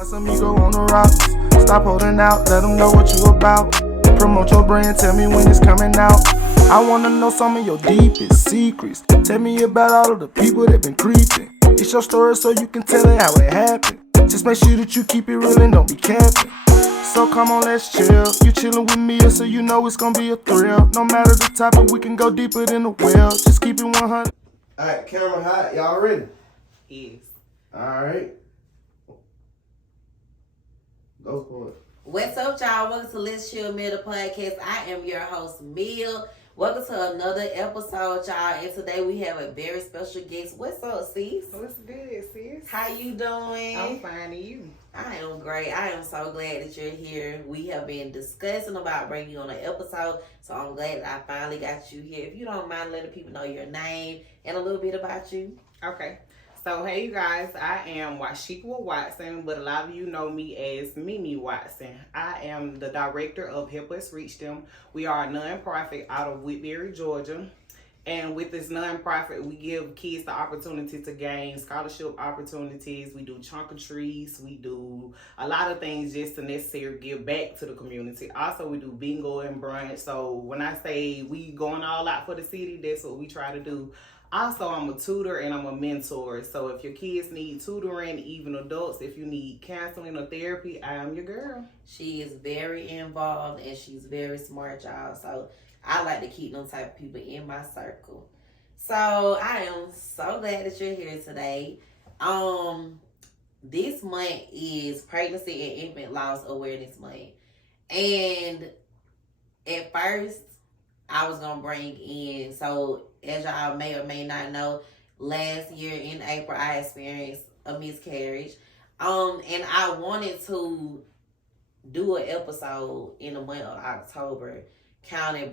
Casamigo on the rocks. Stop holding out, let them know what you about. Promote your brand, tell me when it's coming out. I wanna know some of your deepest secrets. Tell me about all of the people that been creeping. It's your story so you can tell it how it happened. Just make sure that you keep it real and don't be capping. So come on, let's chill. You chillin' with me, so you know it's gonna be a thrill. No matter the topic, we can go deeper than the well. Just keep it 100. Alright, camera hot. Y'all ready? Yes. Alright. Go for it. What's up, y'all? Welcome to Let's Chill Meal, the podcast. I am your host, Meal. Welcome to another episode, y'all. And today we have a very special guest. What's up, sis? What's good, sis? How you doing? I'm fine, and you? I am great. I am so glad that you're here. We have been discussing about bringing you on an episode, so I'm glad that I finally got you here. If you don't mind letting people know your name and a little bit about you. Okay. So, hey, you guys. I am Washikwa Watson, but a lot of you know me as MeeMee Watson. I am the director of Help Us Reach Them. We are a nonprofit out of Whitberry, Georgia. And with this nonprofit, we give kids the opportunity to gain scholarship opportunities. We do trunk or treats. We do a lot of things just to necessarily give back to the community. Also, we do bingo and brunch. So when I say we going all out for the city, that's what we try to do. Also, I'm a tutor and I'm a mentor. So if your kids need tutoring, even adults, if you need counseling or therapy, I am your girl. She is very involved and she's very smart, y'all. So I like to keep them type of people in my circle. So I am so glad that you're here today. This month is Pregnancy and Infant Loss Awareness Month. And at first, I was going to bring in, so as y'all may or may not know, last year in April, I experienced a miscarriage. And I wanted to do an episode in the month of October, kind of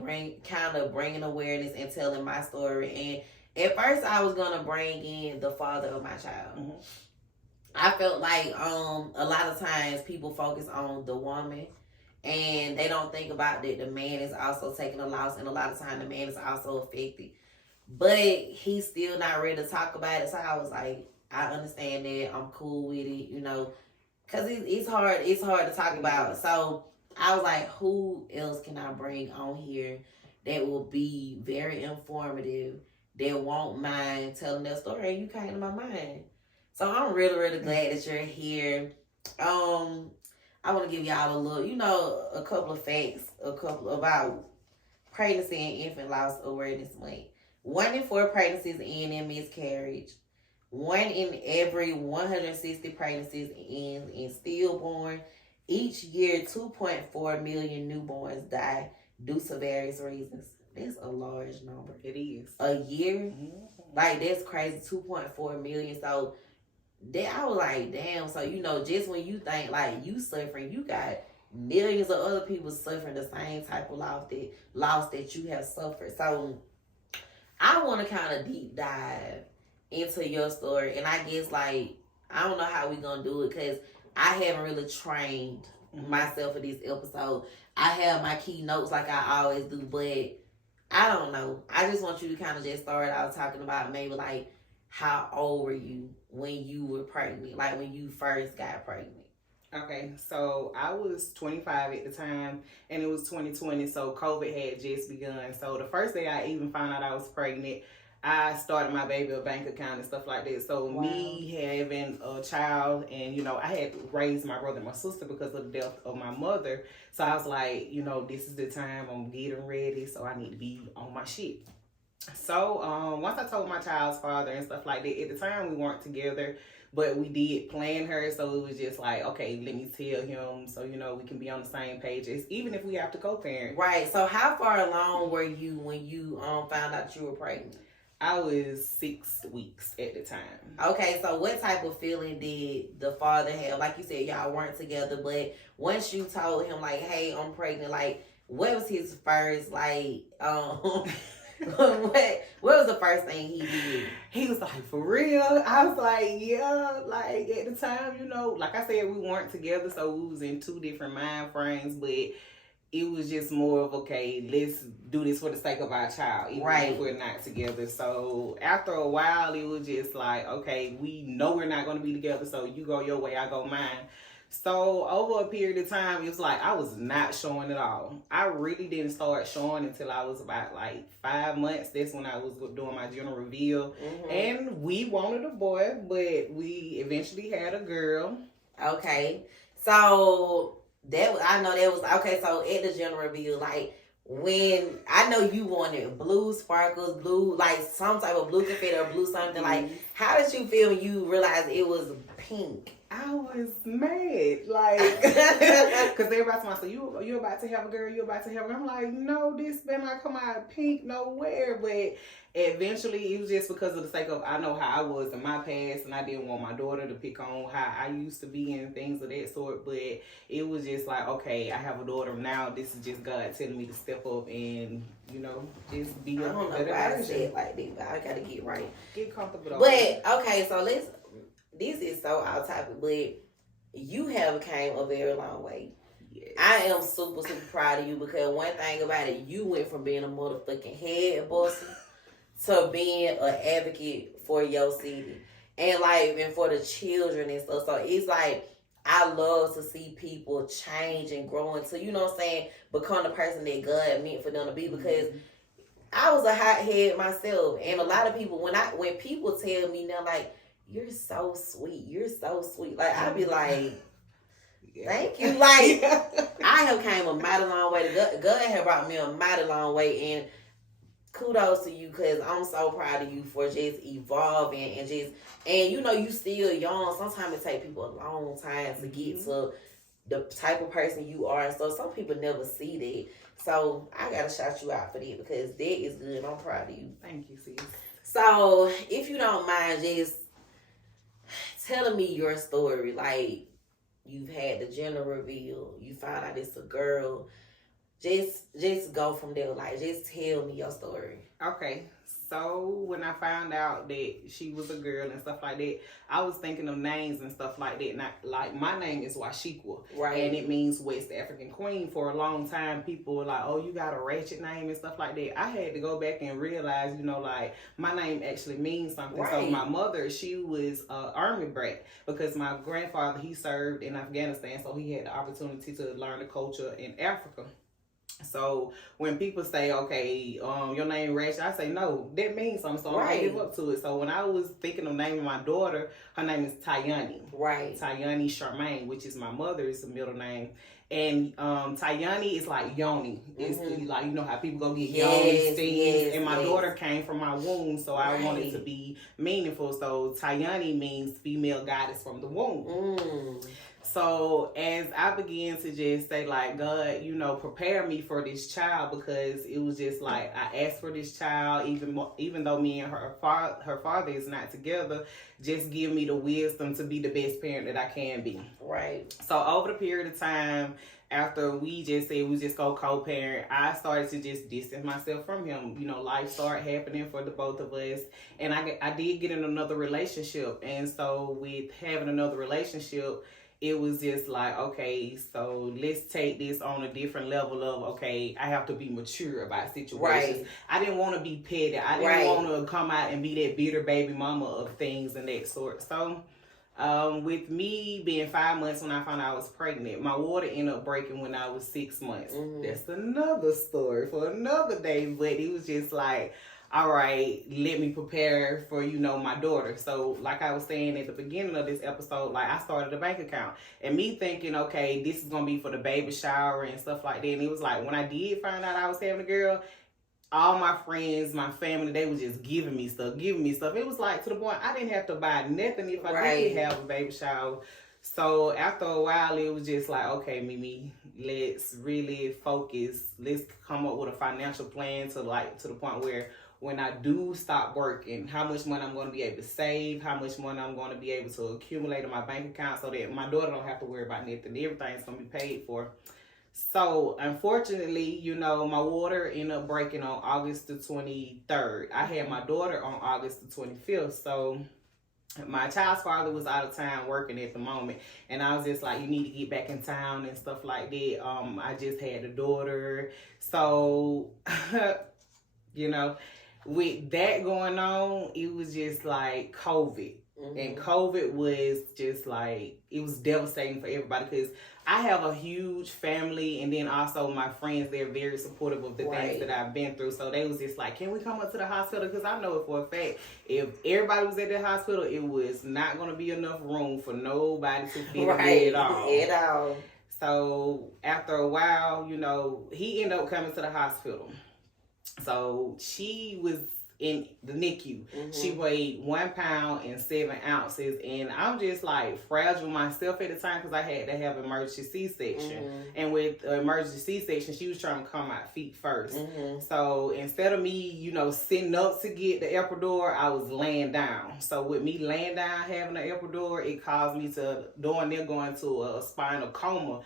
bringing awareness and telling my story. And at first, I was going to bring in the father of my child. Mm-hmm. I felt like a lot of times people focus on the woman, and they don't think about that the man is also taking a loss, and a lot of times the man is also affected. But he's still not ready to talk about it. So I was like, I understand that. I'm cool with it, you know, because it's hard to talk about. So I was like, who else can I bring on here that will be very informative, that won't mind telling their story? And you came to my mind. So I'm really, really glad that you're here. I want to give y'all a little, a couple of facts, about Pregnancy and Infant Loss Awareness Month. 1 in 4 pregnancies end in miscarriage. 1 in every 160 pregnancies ends in stillborn. Each year, 2.4 million newborns die due to various reasons. That's a large number. It is. A year? Mm-hmm. Like, that's crazy. 2.4 million. So, I was like, damn. So, just when you think, like, you suffering, you got millions of other people suffering the same type of loss that you have suffered. So, I want to kind of deep dive into your story. And I guess, like, I don't know how we're going to do it because I haven't really trained myself for this episode. I have my key notes like I always do, but I don't know. I just want you to kind of just start out talking about maybe, like, how old were you when you were pregnant? Like, when you first got pregnant? Okay, so I was 25 at the time, and it was 2020, so COVID had just begun. So the first day I even found out I was pregnant, I started my baby a bank account and stuff like that. So wow. Me having a child, and, I had to raise my brother and my sister because of the death of my mother. So I was like, this is the time I'm getting ready, so I need to be on my shit. So once I told my child's father and stuff like that, at the time we weren't together, but we did plan her, so it was just like, okay, let me tell him so, we can be on the same page, even if we have to co-parent. Right. So how far along were you when you found out you were pregnant? I was 6 weeks at the time. Okay, so what type of feeling did the father have? Like you said, y'all weren't together, but once you told him, like, hey, I'm pregnant, like, what was his first, like, what was the first thing he did? He was like, for real? I was like, yeah. Like, at the time, like I said, we weren't together, so we was in 2 different mind frames, but it was just more of, okay, let's do this for the sake of our child, even if we're not together. So after a while, it was just like, okay, we know we're not going to be together, so you go your way, I go mine. So over a period of time, it was like I was not showing at all. I really didn't start showing until I was about like 5 months. That's when I was doing my gender reveal. And we wanted a boy, but we eventually had a girl. Okay. So I know that was okay. So at the gender reveal, like when I know you wanted blue sparkles, blue like some type of blue confetti or blue something. Like, how did you feel when you realized it was pink? I was mad, like, because everybody told me, so you about to have a girl, you about to have a girl. I'm like, no, this better not come out pink nowhere. But eventually, it was just because of the sake of, I know how I was in my past, and I didn't want my daughter to pick on how I used to be and things of that sort. But it was just like, okay, I have a daughter now. This is just God telling me to step up and, you know, just be a better version. I don't know why I said it like that, but I gotta get right. Get comfortable. But, okay, so this is so out topic, but you have came a very long way. Yes. I am super, super proud of you because one thing about it, you went from being a motherfucking head boss to being an advocate for your city and for the children and stuff. So it's like, I love to see people change and grow into, you know what I'm saying, become the person that God meant for them to be, because I was a hothead myself. And a lot of people, when people tell me now, like, you're so sweet. You're so sweet. Like, I'd be like, thank you. Like, I have came a mighty long way. God have brought me a mighty long way. And kudos to you, because I'm so proud of you for just evolving and you know, you still young. Sometimes it takes people a long time to get to the type of person you are. So some people never see that. So I got to shout you out for that, because that is good. I'm proud of you. Thank you, sis. So if you don't mind just telling me your story, like you've had the gender reveal, you found out it's a girl, just go from there. Like, just tell me your story. Okay, so when I found out that she was a girl and stuff like that, I was thinking of names and stuff like that. Not like, my name is Washikwa, right? And it means West African Queen. For a long time, people were like, "Oh, you got a ratchet name" and stuff like that. I had to go back and realize, you know, like, my name actually means something. Right. So my mother, she was an army brat, because my grandfather, he served in Afghanistan, so he had the opportunity to learn the culture in Africa. So when people say, okay, your name Ratchet, I say, no, that means something, so I give up to it. So when I was thinking of naming my daughter, her name is Tayani. Right. Tayani Charmaine, which is my mother's middle name. And Tayani is like Yoni. It's like, you know how people go get Yoni stings. And my daughter came from my womb, so I wanted to be meaningful. So Tayani means female goddess from the womb. So as I began to just say, like, God, you know, prepare me for this child, because it was just like, I asked for this child, even though me and her father is not together, just give me the wisdom to be the best parent that I can be. Right. So over the period of time, after we just said we just go co-parent, I started to just distance myself from him. You know, life started happening for the both of us. And I did get in another relationship. And so with having another relationship, it was just like, okay, so let's take this on a different level of, okay, I have to be mature about situations. Right. I didn't want to be petty. I didn't want to come out and be that bitter baby mama of things and that sort. So with me being 5 months when I found out I was pregnant, my water ended up breaking when I was 6 months. That's another story for another day. But it was just like, all right, let me prepare for, you know, my daughter. So like I was saying at the beginning of this episode, like, I started a bank account, and me thinking, okay, this is going to be for the baby shower and stuff like that. And it was like, when I did find out I was having a girl, all my friends, my family, they were just giving me stuff. It was like, to the point I didn't have to buy nothing if I didn't have a baby shower. So after a while, it was just like, okay, MeeMee, let's really focus. Let's come up with a financial plan to the point where when I do stop working, how much money I'm going to be able to save, how much money I'm going to be able to accumulate in my bank account, so that my daughter don't have to worry about nothing. Everything's going to be paid for. So unfortunately, you know, my water ended up breaking on August the 23rd. I had my daughter on August the 25th. So my child's father was out of town working at the moment, and I was just like, you need to get back in town and stuff like that. I just had a daughter. So, you know, with that going on, it was just like COVID. And COVID was just like, it was devastating for everybody because I have a huge family, and then also my friends, they're very supportive of the things that I've been through. So they was just like, can we come up to the hospital? Because I know for a fact, if everybody was at the hospital, it was not going to be enough room for nobody to fit in at all. So after a while, you know, he ended up coming to the hospital. So she was in the NICU. She weighed 1 pound and 7 ounces, and I'm just like fragile myself at the time because I had to have emergency C-section. And with emergency C-section, she was trying to come out feet first. So instead of me, you know, sitting up to get the epidural, I was laying down. So with me laying down having the epidural, it caused me to going to a spinal coma.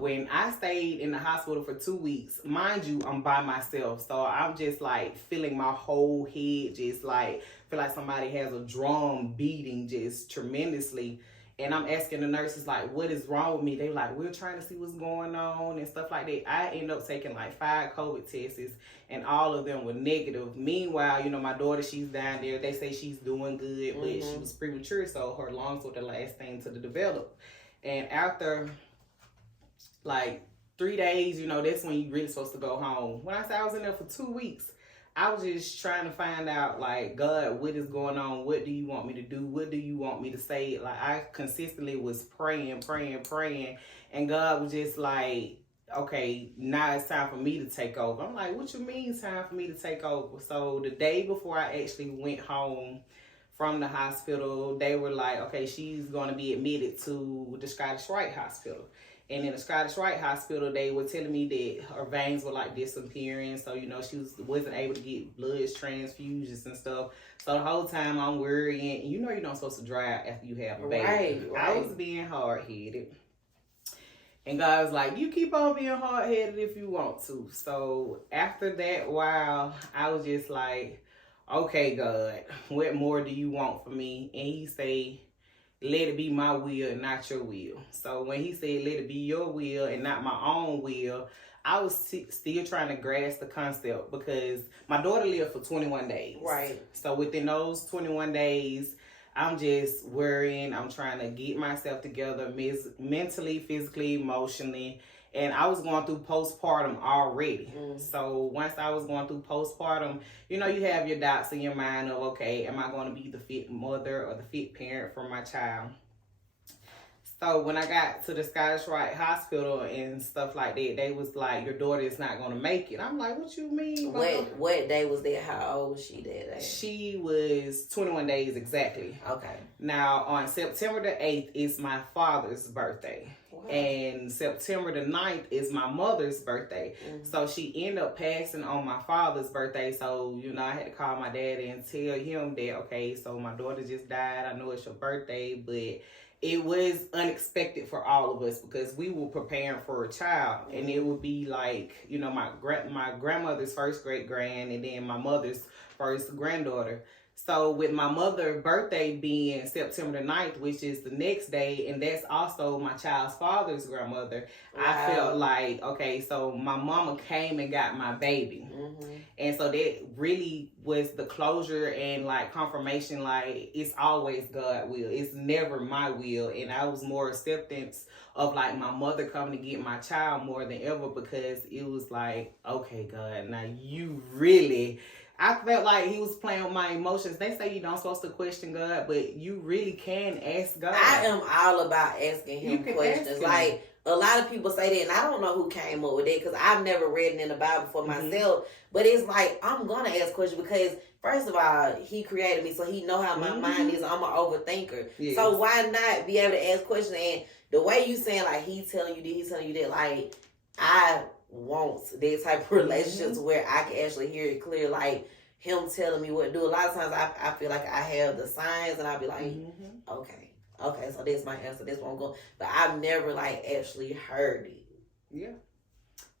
When I stayed in the hospital for 2 weeks, mind you, I'm by myself, so I'm just like feeling my whole head just like feel like somebody has a drum beating just tremendously. And I'm asking the nurses like, what is wrong with me? They like, we're trying to see what's going on and stuff like that. I end up taking like 5 COVID tests, and all of them were negative. Meanwhile, you know, my daughter, she's down there. They say she's doing good, but she was premature, so her lungs were the last thing to develop. And after like 3 days, you know, that's when you're really supposed to go home. When I say I was in there for 2 weeks, I was just trying to find out, like, God, what is going on? What do you want me to do? What do you want me to say? Like, I consistently was praying. And God was just like, okay, now it's time for me to take over. I'm like, what you mean it's time for me to take over? So the day before I actually went home from the hospital, they were like, okay, she's going to be admitted to the Scottish Rite Hospital. And in the Scottish Rite Hospital, they were telling me that her veins were like disappearing. So, you know, she wasn't able to get blood transfusions and stuff. So the whole time I'm worrying. You know, you're not supposed to drive after you have a baby. I was being hard-headed. And God was like, you keep on being hard-headed if you want to. So after that while, I was just like, okay, God, what more do you want from me? And he said, let it be my will and not your will. So when he said, let it be your will and not my own will, I was still trying to grasp the concept because my daughter lived for 21 days. So within those 21 days, I'm just worrying. I'm trying to get myself together mentally, physically, emotionally. And I was going through postpartum already. So once I was going through postpartum, you know, you have your doubts in your mind of, okay, am I going to be the fit mother or the fit parent for my child? So when I got to the Scottish Rite Hospital and stuff like that, they was like, your daughter is not going to make it. I'm like, what you mean? What day was that? How old was she that day? She was 21 days exactly. Okay. Now, on September the 8th is my father's birthday. Wow. And September the 9th is my mother's birthday. So she ended up passing on my father's birthday. So, you know, I had to call my dad and tell him that, okay, so my daughter just died. I know it's your birthday, but it was unexpected for all of us because we were preparing for a child. And it would be like, you know, my grandmother's first great-grand and then my mother's first granddaughter. So with my mother's birthday being September the 9th, which is the next day, and that's also my child's father's grandmother, I felt like, okay, so my mama came and got my baby. And so that really was the closure and like confirmation, like it's always God's will. It's never my will. And I was more acceptance of like my mother coming to get my child more than ever because it was like, okay, God, now you really... I felt like he was playing with my emotions. They say you don't supposed to question God, but you really can ask God. I am all about asking him questions. Like, a lot of people say that, and I don't know who came up with that because I've never read it in the Bible for myself. But it's like, I'm going to ask questions because, first of all, he created me, so he know how my mind is. I'm an overthinker. Yes. So why not be able to ask questions? And the way you saying, like, he telling you that, like, I want that type of relationships where I can actually hear it clear, like him telling me what to do. A lot of times I feel like I have the signs and I'll be like, okay, so that's my answer, that's where I'm going. But I've never like actually heard it. Yeah.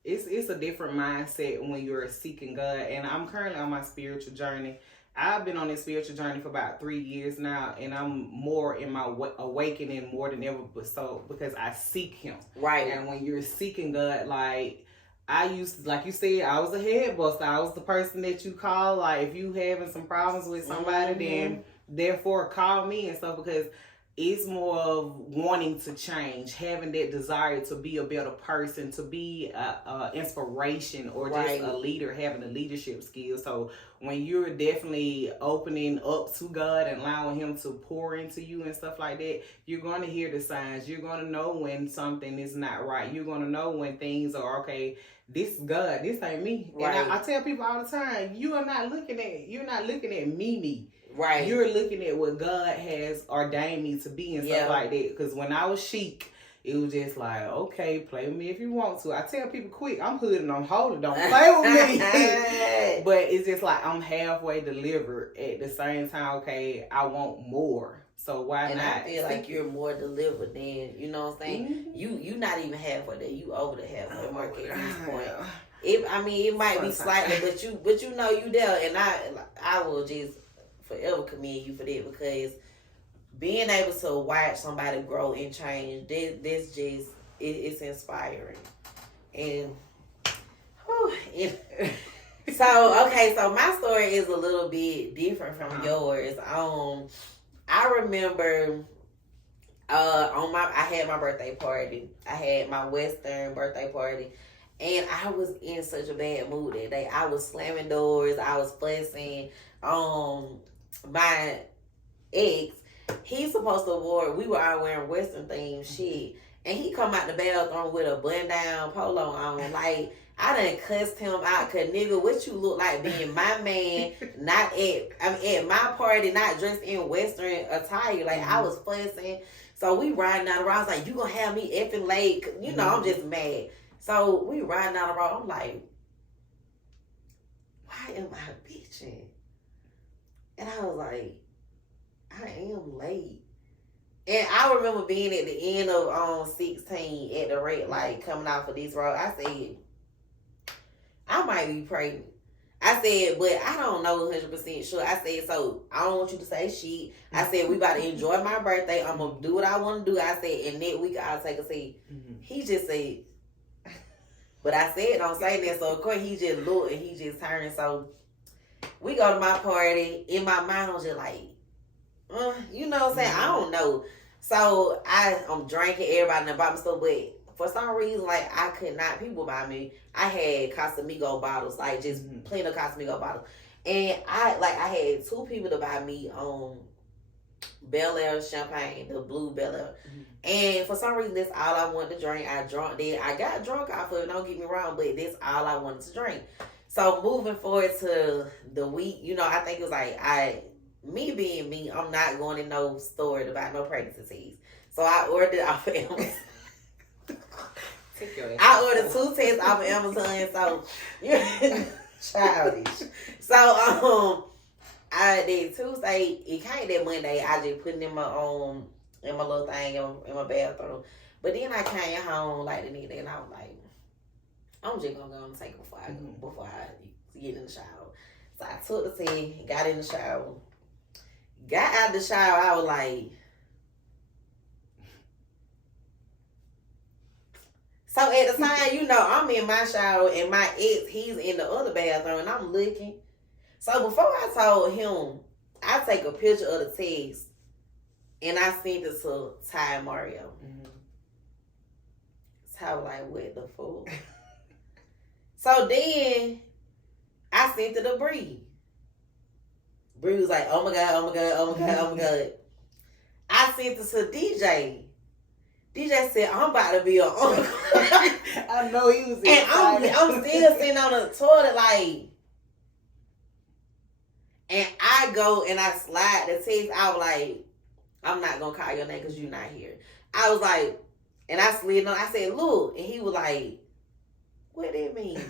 It's a different mindset when you're seeking God. And I'm currently on my spiritual journey. I've been on this spiritual journey for about 3 years now, and I'm more in my awakening more than ever, but so because I seek Him. Right. And when you're seeking God, like I used to, like you said, I was a head buster. I was the person that you call, like if you having some problems with somebody, then therefore call me and stuff, because it's more of wanting to change, having that desire to be a better person, to be a inspiration, or just a leader, having a leadership skill. So when you're definitely opening up to God and allowing Him to pour into you and stuff like that, you're going to hear the signs. You're going to know when something is not right. You're going to know when things are, okay, this is God, this ain't me. Right. And I tell people all the time, you're not looking at MeeMee. Right. You're looking at what God has ordained me to be and stuff like that. Because when I was chic, it was just like, okay, play with me if you want to. I tell people quick, I'm hood and I'm holy. Don't play with me. But it's just like I'm halfway delivered at the same time. Okay, I want more. So why not? I feel like you're more delivered than, you know what I'm saying? Mm-hmm. You not even halfway there. You over the halfway mark at this point. It might be slightly, but you know you there. And I will just forever commend you for that, because being able to watch somebody grow and change, this just it's inspiring. And so my story is a little bit different from yours. I remember I had my birthday party. I had my Western birthday party, and I was in such a bad mood that day. I was slamming doors, I was fussing. My ex, he's supposed to we were all wearing Western themed shit, and he come out the bathroom with a button down polo on. Like, I done cussed him out, cause nigga, what you look like being my man, not at my party, not dressed in Western attire. Like, I was fussing. So we riding down the road. I was like, you gonna have me effing late? You know, I'm just mad. So we riding down the road. I'm like, why am I bitching? And I was like, I am late. And I remember being at the end of 16 at the red light coming off of this road. I said, I might be pregnant. I said, but I don't know 100% sure. I said, so I don't want you to say shit. I said, we about to enjoy my birthday. I'm going to do what I want to do. I said, and next week I'll take a seat. Mm-hmm. He just said, but I said, don't say that. So of course he just looked and he just turned. So we go to my party. In my mind, I was just like, you know what I'm saying? Mm-hmm. I don't know. So I'm drinking, everybody in the bottom stuff, but for some reason, like, I could not, people buy me. I had Casamigo bottles, like, just plenty of Casamigo bottles. And I had two people to buy me Bel Air champagne, the blue Bel Air. Mm-hmm. And for some reason, that's all I wanted to drink. I got drunk off of it, don't get me wrong, but that's all I wanted to drink. So moving forward to the week, you know, I think it was like, me being me, I'm not going in no store to buy no pregnancy tests. So I ordered off of Amazon. I ordered 2 tests off of Amazon, so you're childish. So I did Tuesday. It came that Monday. I just put it in my little thing in my bathroom. But then I came home like the next day, and I was like, I'm just gonna go and take it before I get in the shower. So I took the test, got in the shower. Got out the shower, I was like, so at the time, you know, I'm in my shower and my ex, he's in the other bathroom and I'm looking. So before I told him, I take a picture of the test and I sent it to Ty and Mario. Mm-hmm. So I was like, what the fuck? So then I sent it to Bree. Bree was like, oh my God, oh my God, oh my God, oh my God. I sent it to DJ. DJ said, I'm about to be an uncle. I know he was excited. And I'm still sitting on the toilet like, and I go and I slide the text. I was like, I'm not going to call your name because you're not here. I was like, and I slid on. I said, look. And he was like, what did it mean?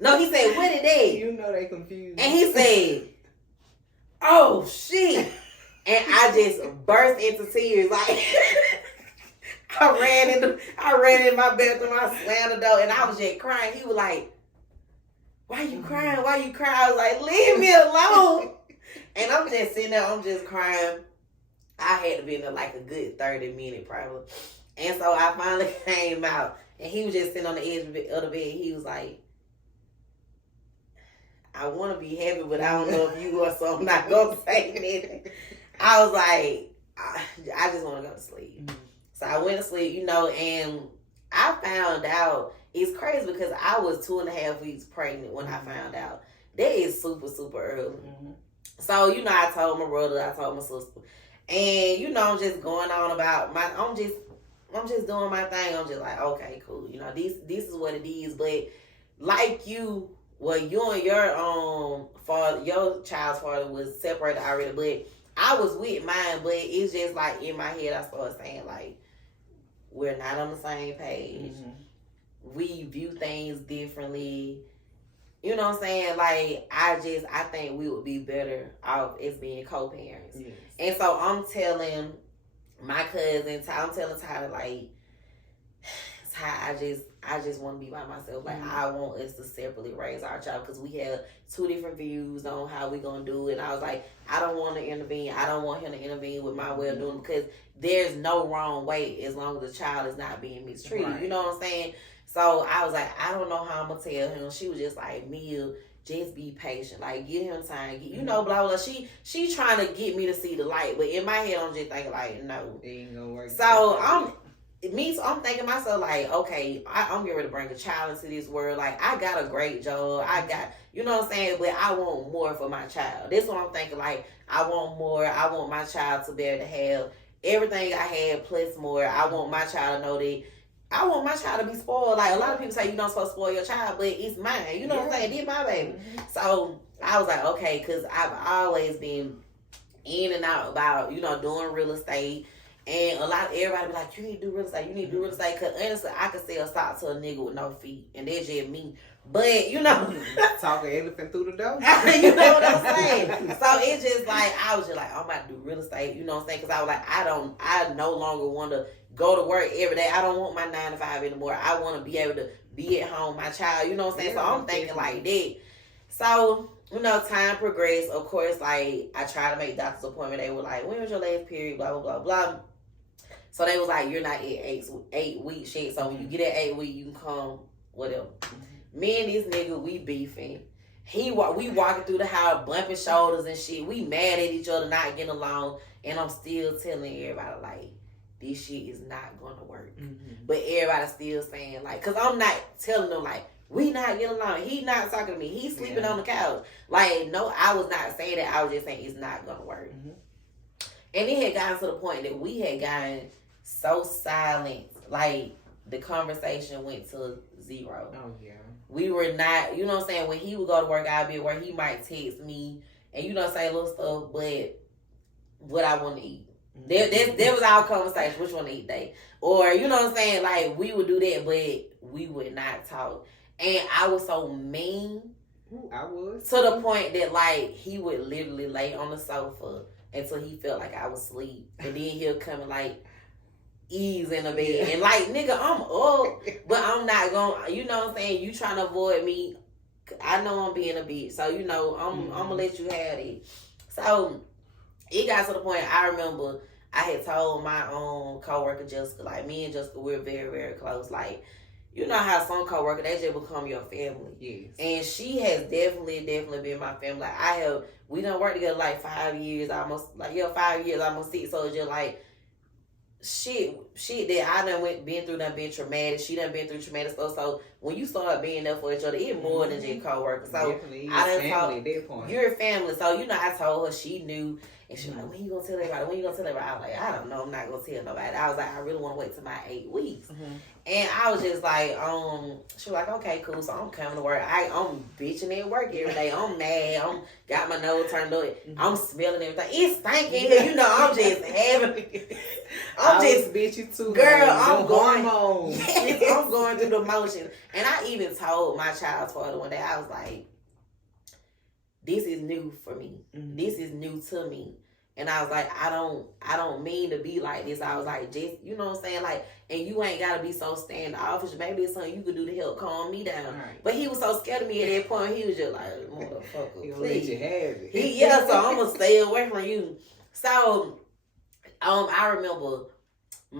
No, he said, what did they? You know they confused. And he said, oh, shit. And I just burst into tears. Like, I ran in my bathroom. I slammed the door, and I was just crying. He was like, why you crying? Why you crying? I was like, leave me alone. And I'm just sitting there. I'm just crying. I had to be in there like a good 30 minutes probably. And so I finally came out, and he was just sitting on the edge of the bed. He was like, I want to be happy, but I don't know if you are, so I'm not going to say anything. I was like, I just want to go to sleep. Mm-hmm. So I went to sleep, and I found out, it's crazy because I was 2.5 weeks pregnant when I found out. That is super, super early. Mm-hmm. So, I told my brother, I told my sister. And, I'm just going on about I'm just doing my thing. I'm just like, okay, cool. This is what it is. But like you and your father, your child's father was separated already, but I was with mine, but it's just like in my head I started saying like, we're not on the same page. Mm-hmm. We view things differently. You know what I'm saying? Like, I think we would be better off as being co-parents. Yes. And so I'm telling my cousin, I'm telling Tyler, like, Ty, I just want to be by myself. Like, I want us to separately raise our child because we have two different views on how we going to do it. And I was like, I don't want to intervene. I don't want him to intervene with my way of doing it because there's no wrong way as long as the child is not being mistreated. Right. You know what I'm saying? So I was like, I don't know how I'm going to tell him. She was just like, Mia, just be patient. Like, give him time. Blah, blah, blah. She trying to get me to see the light. But in my head, I'm just thinking, like, no. It ain't going to work. So I'm thinking myself, like, okay, I'm getting ready to bring a child into this world. Like, I got a great job. I got, you know what I'm saying? But I want more for my child. That's what I'm thinking. Like, I want more. I want my child to be able to have everything I had plus more. I want my child to know that I want my child to be spoiled. Like, a lot of people say you don't supposed to spoil your child, but it's mine. You know what I'm saying? It's my baby. Mm-hmm. So I was like, okay, because I've always been in and out about, doing real estate. And everybody be like, you need to do real estate. You need to do real estate. Because honestly, I could sell stock to a nigga with no feet. And that's just me. But, talking elephant through the door. You know what I'm saying? So it's just like, I was just like, I'm about to do real estate. You know what I'm saying? Because I was like, I no longer want to go to work every day. I don't want my 9 to 5 anymore. I want to be able to be at home, my child. You know what I'm saying? Yeah, so I'm thinking like that. So, time progressed. Of course, like, I tried to make doctor's appointment. They were like, when was your last period? Blah, blah, blah, blah. So they was like, you're not at 8 weeks yet. So when you get at 8 weeks, you can come, whatever. Mm-hmm. Me and this nigga, we beefing. We walking through the house, bumping shoulders and shit. We mad at each other, not getting along. And I'm still telling everybody, like, this shit is not going to work. Mm-hmm. But everybody still saying, like, because I'm not telling them, like, we not getting along. He not talking to me. He's sleeping on the couch. Like, no, I was not saying that. I was just saying it's not going to work. Mm-hmm. And it had gotten to the point that we had gotten so silent. Like, the conversation went to zero. Oh, yeah. We were not, you know what I'm saying? When he would go to work, I'd be at work. He might text me and, say little stuff, but what I want to eat. Mm-hmm. There was our conversation, which one to eat day. Or, you know what I'm saying? Like, we would do that, but we would not talk. And I was so mean. I was. To the point that, like, he would literally lay on the sofa until he felt like I was asleep. And then he'll come and, like, ease in the bed. And, like, nigga, I'm up, but I'm not going, you know what I'm saying? You trying to avoid me. I know I'm being a bitch. So, I'm going to let you have it. So, it got to the point, I remember I had told my own coworker Jessica, like, me and Jessica, we're very, very close. Like, you know how some coworkers, they just become your family. Yes. And she has definitely been my family. Like, we done worked together like 5 years, almost, 5 years, almost 6. So it's just like, shit that I been through, been traumatic. She done been through traumatic stuff. So when you start being there for each other, it's more than just coworkers. So definitely, you're family. So I told her, she knew, and she was like, when you gonna tell everybody? When you gonna tell everybody? I was like, I don't know. I'm not gonna tell nobody. I was like, I really want to wait till my 8 weeks. Mm-hmm. And I was just like, she was like, okay, cool. So I'm coming to work. I'm bitching at work every day. I'm mad. I'm got my nose turned up. Mm-hmm. I'm smelling everything. It's stinking here. I'm just having. I'm just bitchy too. Girl, I'm going. Yes, I'm going through the motions. And I even told my child's father one day, I was like, this is new for me. Mm-hmm. This is new to me. And I was like, I don't mean to be like this. I was like, just, you know what I'm saying? Like, and you ain't got to be so standoffish. Maybe it's something you could do to help calm me down. Right. But he was so scared of me at that point. He was just like, motherfucker, he'll let you have it. So I'm going to stay away from you. So, I remember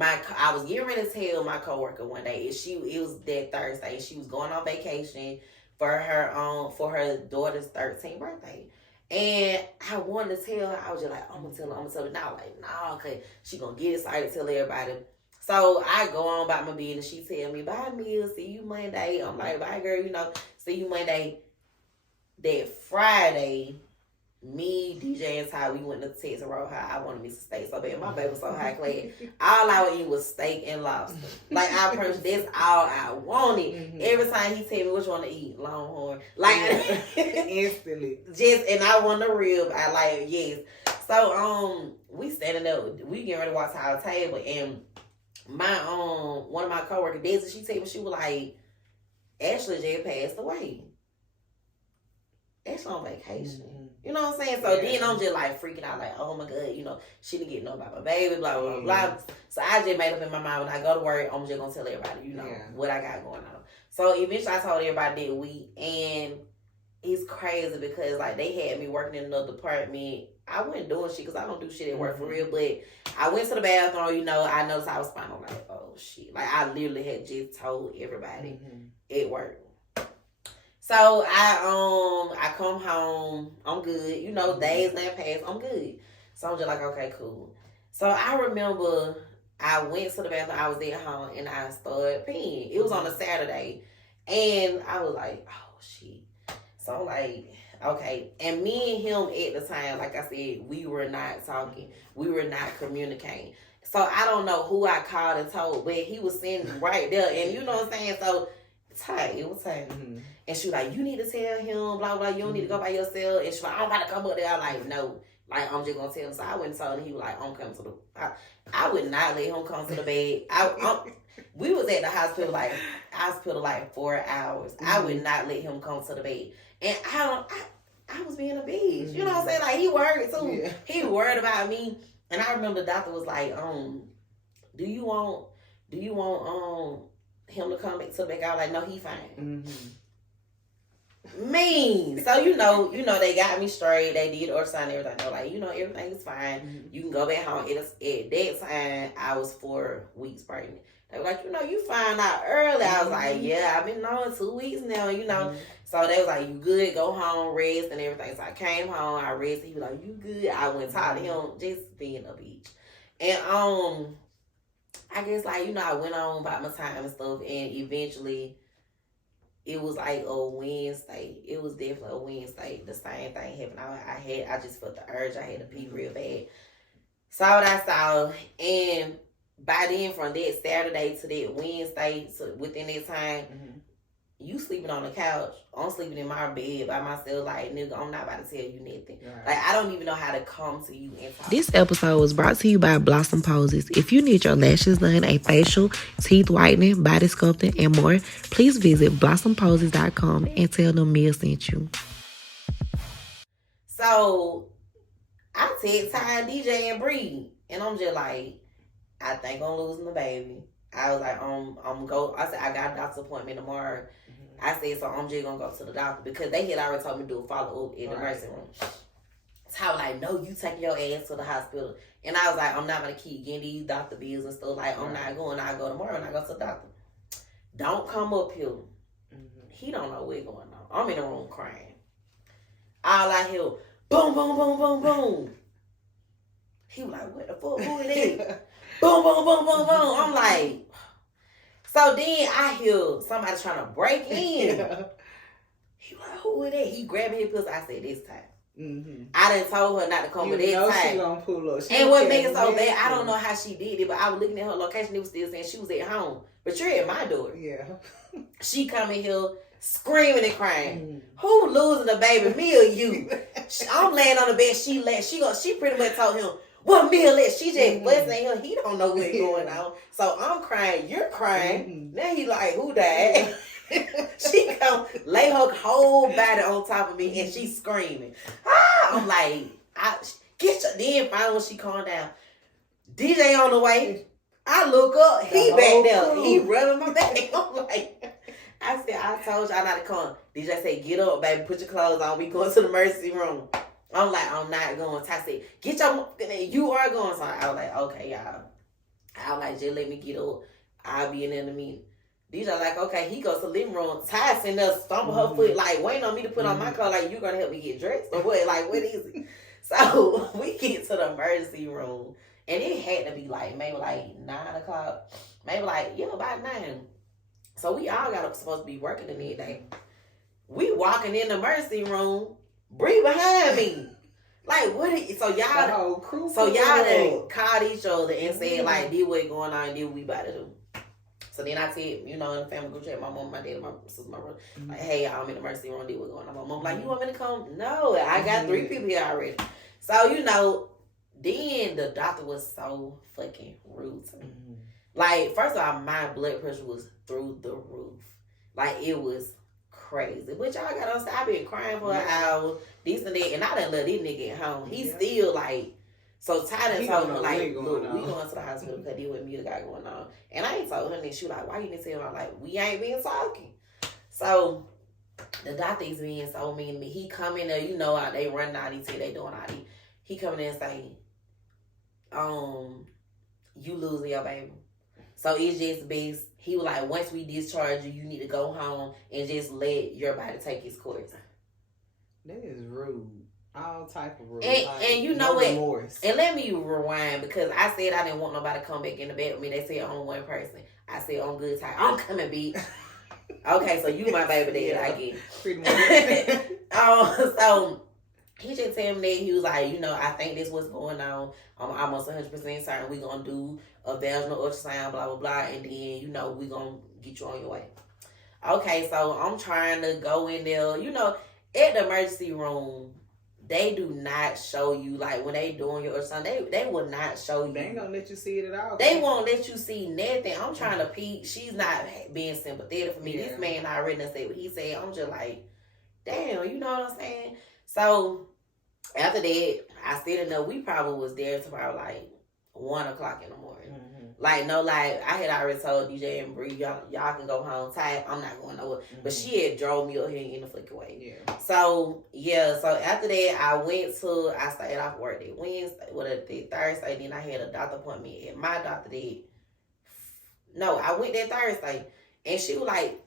I was getting ready to tell my coworker one day, it was that Thursday, she was going on vacation for her daughter's 13th birthday. And I wanted to tell her, I was just like, I'm gonna tell her. Now, like, nah, okay, she gonna get excited, tell everybody. So I go on about my business. She tell me, bye, Mia, see you Monday. I'm like, bye, girl, see you Monday. That Friday, me, DJ, and Ty, we went to Texas Roadhouse. I wanted me some steak so bad. My baby was so high class. All I would eat was steak and lobster. Like, that's all I wanted. Every time he tell me what you want to eat, Longhorn. Like, instantly. And I want the rib. I like, yes. So, we standing up. We getting ready to walk to our table, and my one of my coworkers, Daisy, she told me, she was like, Ashley just passed away. Ashley on vacation. You know what I'm saying? So then I'm just like freaking out, like, oh my God, she didn't get know about my baby, blah, blah, blah. So I just made up in my mind, when I go to work, I'm just gonna tell everybody, what I got going on. So eventually I told everybody that week, and it's crazy because like they had me working in another department. I wasn't doing shit because I don't do shit at work for real, but I went to the bathroom, I noticed I was fine. I'm like, oh shit. Like I literally had just told everybody at work. So I come home, I'm good. Days that pass, I'm good. So I'm just like, okay, cool. So I remember I went to the bathroom, I was at home, and I started peeing. It was on a Saturday. And I was like, oh shit. So I'm like, okay. And me and him at the time, like I said, we were not talking. We were not communicating. So I don't know who I called and told, but he was sitting right there. And you know what I'm saying? So it was tight. And she was like, you need to tell him, blah, blah, you don't need to go by yourself. And she was like, I'm about to come up there. I'm like, no. Like, I'm just going to tell him. So I went and told him. He was like, I'm coming to the... I would not let him come to the bed. We was at the hospital like 4 hours. I would not let him come to the bed. And I was being a bitch. You know what I'm saying? Like, he worried too. Yeah. He worried about me. And I remember the doctor was like, do you want him to come back to the back? I was like, no, he fine. Mean. So they got me straight. They did ultrasound and everything. They were like, everything is fine. You can go back home. At that time, I was 4 weeks pregnant. They were like, you find out early. I was like, yeah, I've been knowing 2 weeks now, So they was like, you good, go home, rest and everything. So I came home, I rested. He was like, you good? I went and talked to him, just being a bitch. And I guess I went on about my time and stuff, and eventually it was like a Wednesday. It was definitely a Wednesday. The same thing happened. I just felt the urge. I had to pee real bad. Saw what I saw, and by then, from that Saturday to that Wednesday, within that time, you sleeping on the couch. I'm sleeping in my bed by myself. Like, nigga, I'm not about to tell you nothing. Right. Like, I don't even know how to come to you and talk. This episode was brought to you by Blossom Poses. If you need your lashes done, a facial, teeth whitening, body sculpting, and more, please visit blossomposes.com and tell them Mia sent you. So, I text Ty, DJ, and Bree, and I'm just like, I think I'm losing the baby. I was like, I said, I got a doctor's appointment tomorrow. I said, so I'm just going to go to the doctor because they had already told me to do a follow-up in the nursing room. So I was like, no, you take your ass to the hospital. And I was like, I'm not going to keep getting these doctor bills and stuff. Like, I'm not going. I'll go tomorrow and I go to the doctor. Don't come up here. He don't know what's going on. I'm in the room crying. All I hear, boom, boom, boom, boom, boom. He was like, what the fuck? Who is that? Boom, boom, boom, boom, boom. I'm like... So then I hear somebody trying to break in. He was like, who is that? He grabbed his pistol. I said, this time. I done told her not to come, but this time. She gonna pull up. And what made it so bad, I don't know how she did it, but I was looking at her location. It was still saying she was at home. But you're at my door. Yeah. She coming here screaming and crying. Who losing the baby, me or you? I'm laying on the bed. She pretty much told him, what Mia let? She just busting him. He don't know what's going on. So I'm crying. You're crying. Now he like, who died? She come lay her whole body on top of me and she's screaming. I'm like, then finally when she calmed down, DJ on the way. I look up. He back there. He rubbing my back. I'm like, I said, I told y'all not to come. DJ said, get up, baby. Put your clothes on. We going to the emergency room. I'm like, I'm not going. Ty said, get your... You are going. So I was like, okay, y'all. I was like, just let me get up. I'll be in there in a minute. DJ like, okay, he goes to the living room. Ty sitting there stomping her foot, like, waiting on me to put on my car, like, you gonna help me get dressed? Or what? Like, what is it? So, we get to the emergency room, and it had to be, like, maybe, like, 9 o'clock. Maybe, like, yeah, about 9. So, we all got up supposed to be working the next day. We walking in the emergency room, Bree behind me. Like, what? So y'all, the whole crew. So y'all done called each other and said, like, this what going on, this what we about to do. So then I said, you know, in the family group chat, my mom, my dad, my sister, my brother, like, hey, y'all, I'm in the emergency room, this what going on. My mom like, you want me to come? No, I got 3 people here already. So, you know, then the doctor was so fucking rude to me. Like, first of all, my blood pressure was through the roof. Like, it was crazy. But y'all gotta understand, I've been crying for an hour, this and that, and I done let this nigga at home. He still like, so Ty done told me, like, look, we going to the hospital because this what Mia got going on. And I ain't told her, and she was like, why you didn't tell me? I'm like, we ain't been talking. So the doctor is being so mean to me. He come in there, you know how they run out these, they doing all these. He come in there and say, you losing your baby. So it's just best. He was like, once we discharge you, you need to go home and just let your body take its course. That is rude. All type of rude. And you know no what? Remorse. And let me rewind, because I said I didn't want nobody to come back in the bed with me. They said only one person. I said on good time. I'm coming, bitch. Okay, so you my baby dad, I get. Pretty much. So he just told me that he was like, you know, I think this what's going on. I'm almost 100% certain we're going to do a vaginal ultrasound, blah, blah, blah. And then, you know, we're going to get you on your way. Okay, so I'm trying to go in there. You know, at the emergency room, they do not show you, like, when they doing your ultrasound, they will not show you. They ain't going to let you see it at all. They won't let you see nothing. I'm trying to peek. She's not being sympathetic for me. Yeah. This man already said what he said. I'm just like, damn, you know what I'm saying? So after that, I still didn't know. We probably was there till probably like 1 o'clock in the morning. Like, no, like, I had already told DJ and Bree, y'all can go home tight. I'm not going nowhere. But she had drove me up here in the fucking way. Yeah. So, yeah. So, after that, I started off work that Wednesday, Thursday. Then I had a doctor appointment at my doctor I went that Thursday. And she was like,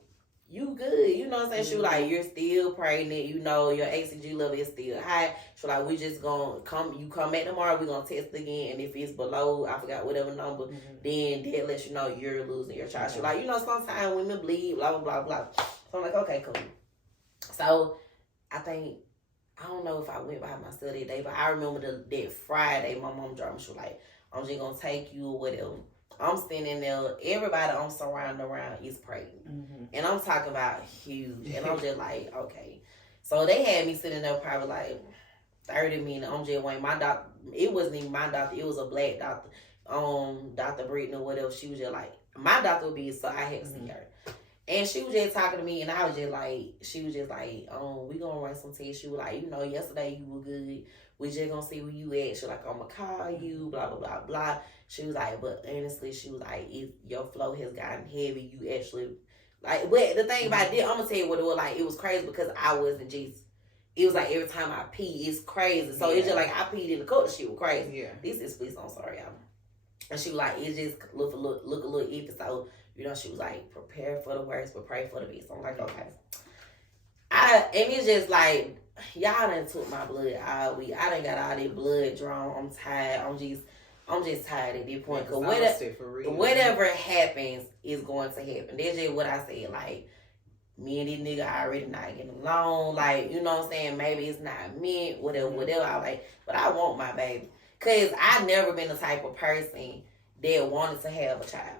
you good. You know what I'm saying? She was like, you're still pregnant. You know, your HCG level is still high. She was like, we just going to come back tomorrow. We're going to test again. And if it's below, I forgot whatever number, then that lets you know you're losing your child. She was like, you know, sometimes women bleed, blah, blah, blah, blah. So I'm like, okay, cool. So I don't know if I went by my study day, but I remember that Friday, my mom dropped me. She was like, I'm just going to take you or whatever. I'm standing there. Everybody I'm surrounded around is pregnant. And I'm talking about huge. And I'm just like, okay. So they had me sitting there probably like 30 minutes. I'm just waiting. My doctor, it wasn't even my doctor. It was a black doctor. Dr. Britton or whatever. She was just like, my doctor would be, so I had to see her. And she was just talking to me, and I was just like, she was just like, we gonna run some tests. She was like, you know, yesterday you were good. We just gonna see where you at. She was like, I'm gonna call you, blah, blah, blah, blah. She was like, but honestly, she was like, if your flow has gotten heavy, you actually, like, but the thing about it, I'm gonna tell you what it was like. It was crazy because I wasn't just, it was like every time I pee, it's crazy. So it's just like I peed in the cup, she was crazy. Yeah. This is, please, I'm sorry, y'all. And she was like, it just look a little iffy. So, you know, she was like, prepare for the worst, but pray for the best. I'm like, okay. And it's just like, y'all done took my blood all week. I done got all that blood drawn. I'm tired. I'm just tired at this point. Cause whatever happens is going to happen. That's just what I said. Like, me and this nigga already not getting along. Like, you know what I'm saying? Maybe it's not meant, whatever. I like, but I want my baby. Cause I never been the type of person that wanted to have a child.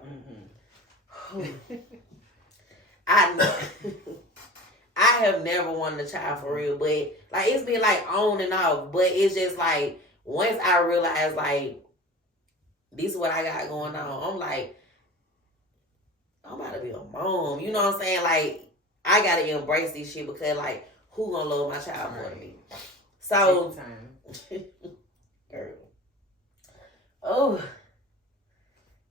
I have never wanted a child for real, but like it's been like on and off. But it's just like once I realized like this is what I got going on, I'm like, I'm about to be a mom. You know what I'm saying? Like I gotta embrace this shit because like who gonna love my child more than me? So girl. Oh.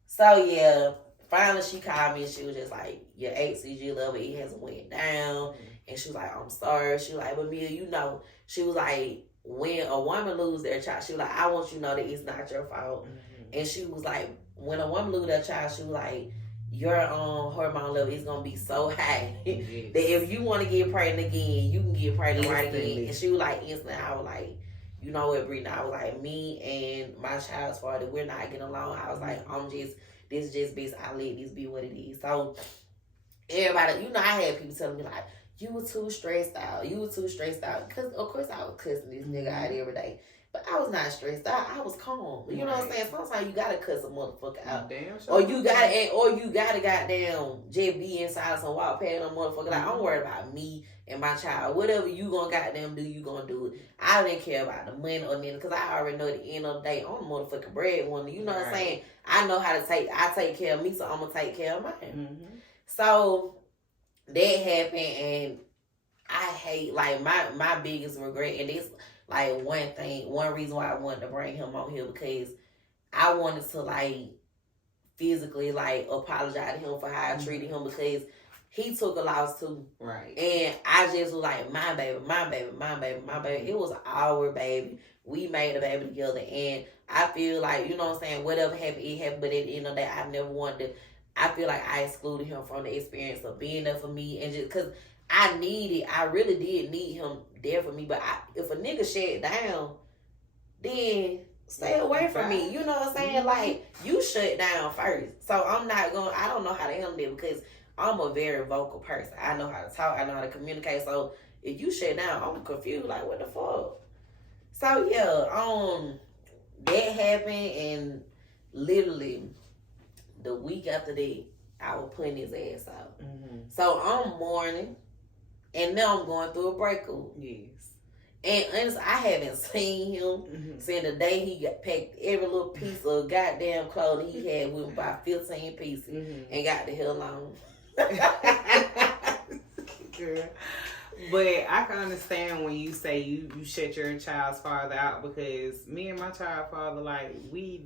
So yeah. Finally, she called me and she was just like, your HCG level, it hasn't went down. And she was like, I'm sorry. She was like, but Mia, you know, she was like, when a woman loses their child, she was like, I want you to know that it's not your fault. And she was like, when a woman loses their child, she was like, your hormone level is gonna be so high Yes. that if you want to get pregnant again, you can get pregnant right again. Instantly. And she was like, instantly, I was like, you know what, Brittany? I was like, me and my child's father, we're not getting along. I was like, this is just best. I let this be what it is. So everybody, you know, I had people telling me like, you were too stressed out. You were too stressed out. Because of course I was cussing this nigga out every day. But I was not stressed out. I was calm. You know what I'm saying? Sometimes you gotta cuss a motherfucker out. Damn sure. Or you gotta goddamn just be inside some walk past a motherfucker. Like, I'm worried about me and my child. Whatever you gonna goddamn do, you gonna do it. I didn't care about the money or nothing, because I already know at the end of the day, I'm the motherfucking breadwinner. You know what I'm saying? I know how to I take care of me, so I'm gonna take care of mine. So that happened, and I hate, like, my biggest regret, and this like one reason why I wanted to bring him on here, because I wanted to like physically like apologize to him for how I treated him, because he took a loss too. Right. And I just was like, my baby, my baby, my baby, my baby. It was our baby. We made a baby together, and I feel like, you know what I'm saying, whatever happened, it happened, but at the end of the day, I never wanted to, I feel like I excluded him from the experience of being there for me, and just because I really did need him there for me. But if a nigga shut down, then stay away from me. You know what I'm saying? Like, you shut down first. So I don't know how to handle it, because I'm a very vocal person. I know how to talk. I know how to communicate. So if you shut down, I'm confused. Like, what the fuck? So yeah, that happened, and literally the week after that, I was putting his ass out. So I'm mourning, and now I'm going through a breakup. Yes. And honestly, I haven't seen him since the day he got packed every little piece of goddamn clothing he had with him, about 15 pieces, and got the hell on. Girl. But I can understand when you say you shut your child's father out, because me and my child's father, like, we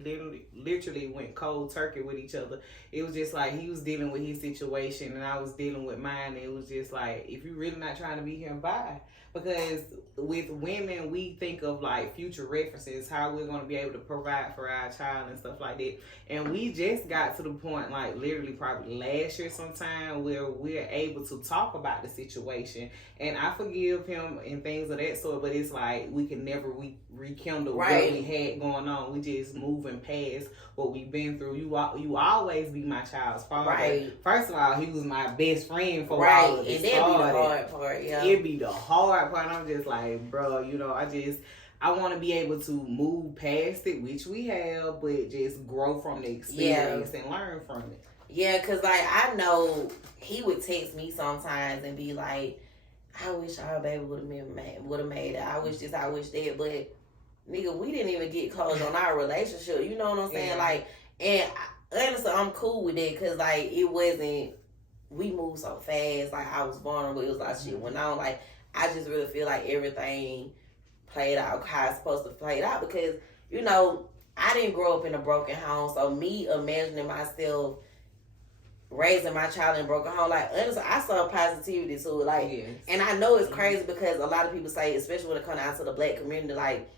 literally went cold turkey with each other. It was just like he was dealing with his situation and I was dealing with mine. It was just like, if you're really not trying to be him, bye. Because with women, we think of like future references, how we're going to be able to provide for our child and stuff like that. And we just got to the point, like literally probably last year sometime, where we're able to talk about the situation. And I forgive him and things of that sort, but it's like we can never rekindle what we had going on. We just moving past what we've been through. You always be my child's father. Right. First of all, he was my best friend for all of this. And that'd be the hard part, yeah. It'd be the hard part. I'm just like, bro, you know, I want to be able to move past it, which we have, but just grow from the experience and learn from it. Yeah, because, like, I know he would text me sometimes and be like, I wish our baby would have made it. I wish this, I wish that. But, nigga, we didn't even get close on our relationship. You know what I'm saying? Yeah. Like, and honestly, I'm cool with that, because, like, it wasn't, we moved so fast. Like, I was vulnerable. It was like shit went on. Like, I just really feel like everything played out how it's supposed to play out, because, you know, I didn't grow up in a broken home. So me imagining myself raising my child in a broken home, like, honestly, I saw positivity to it. Like, and I know it's crazy, because a lot of people say, especially when it comes down to the black community, like,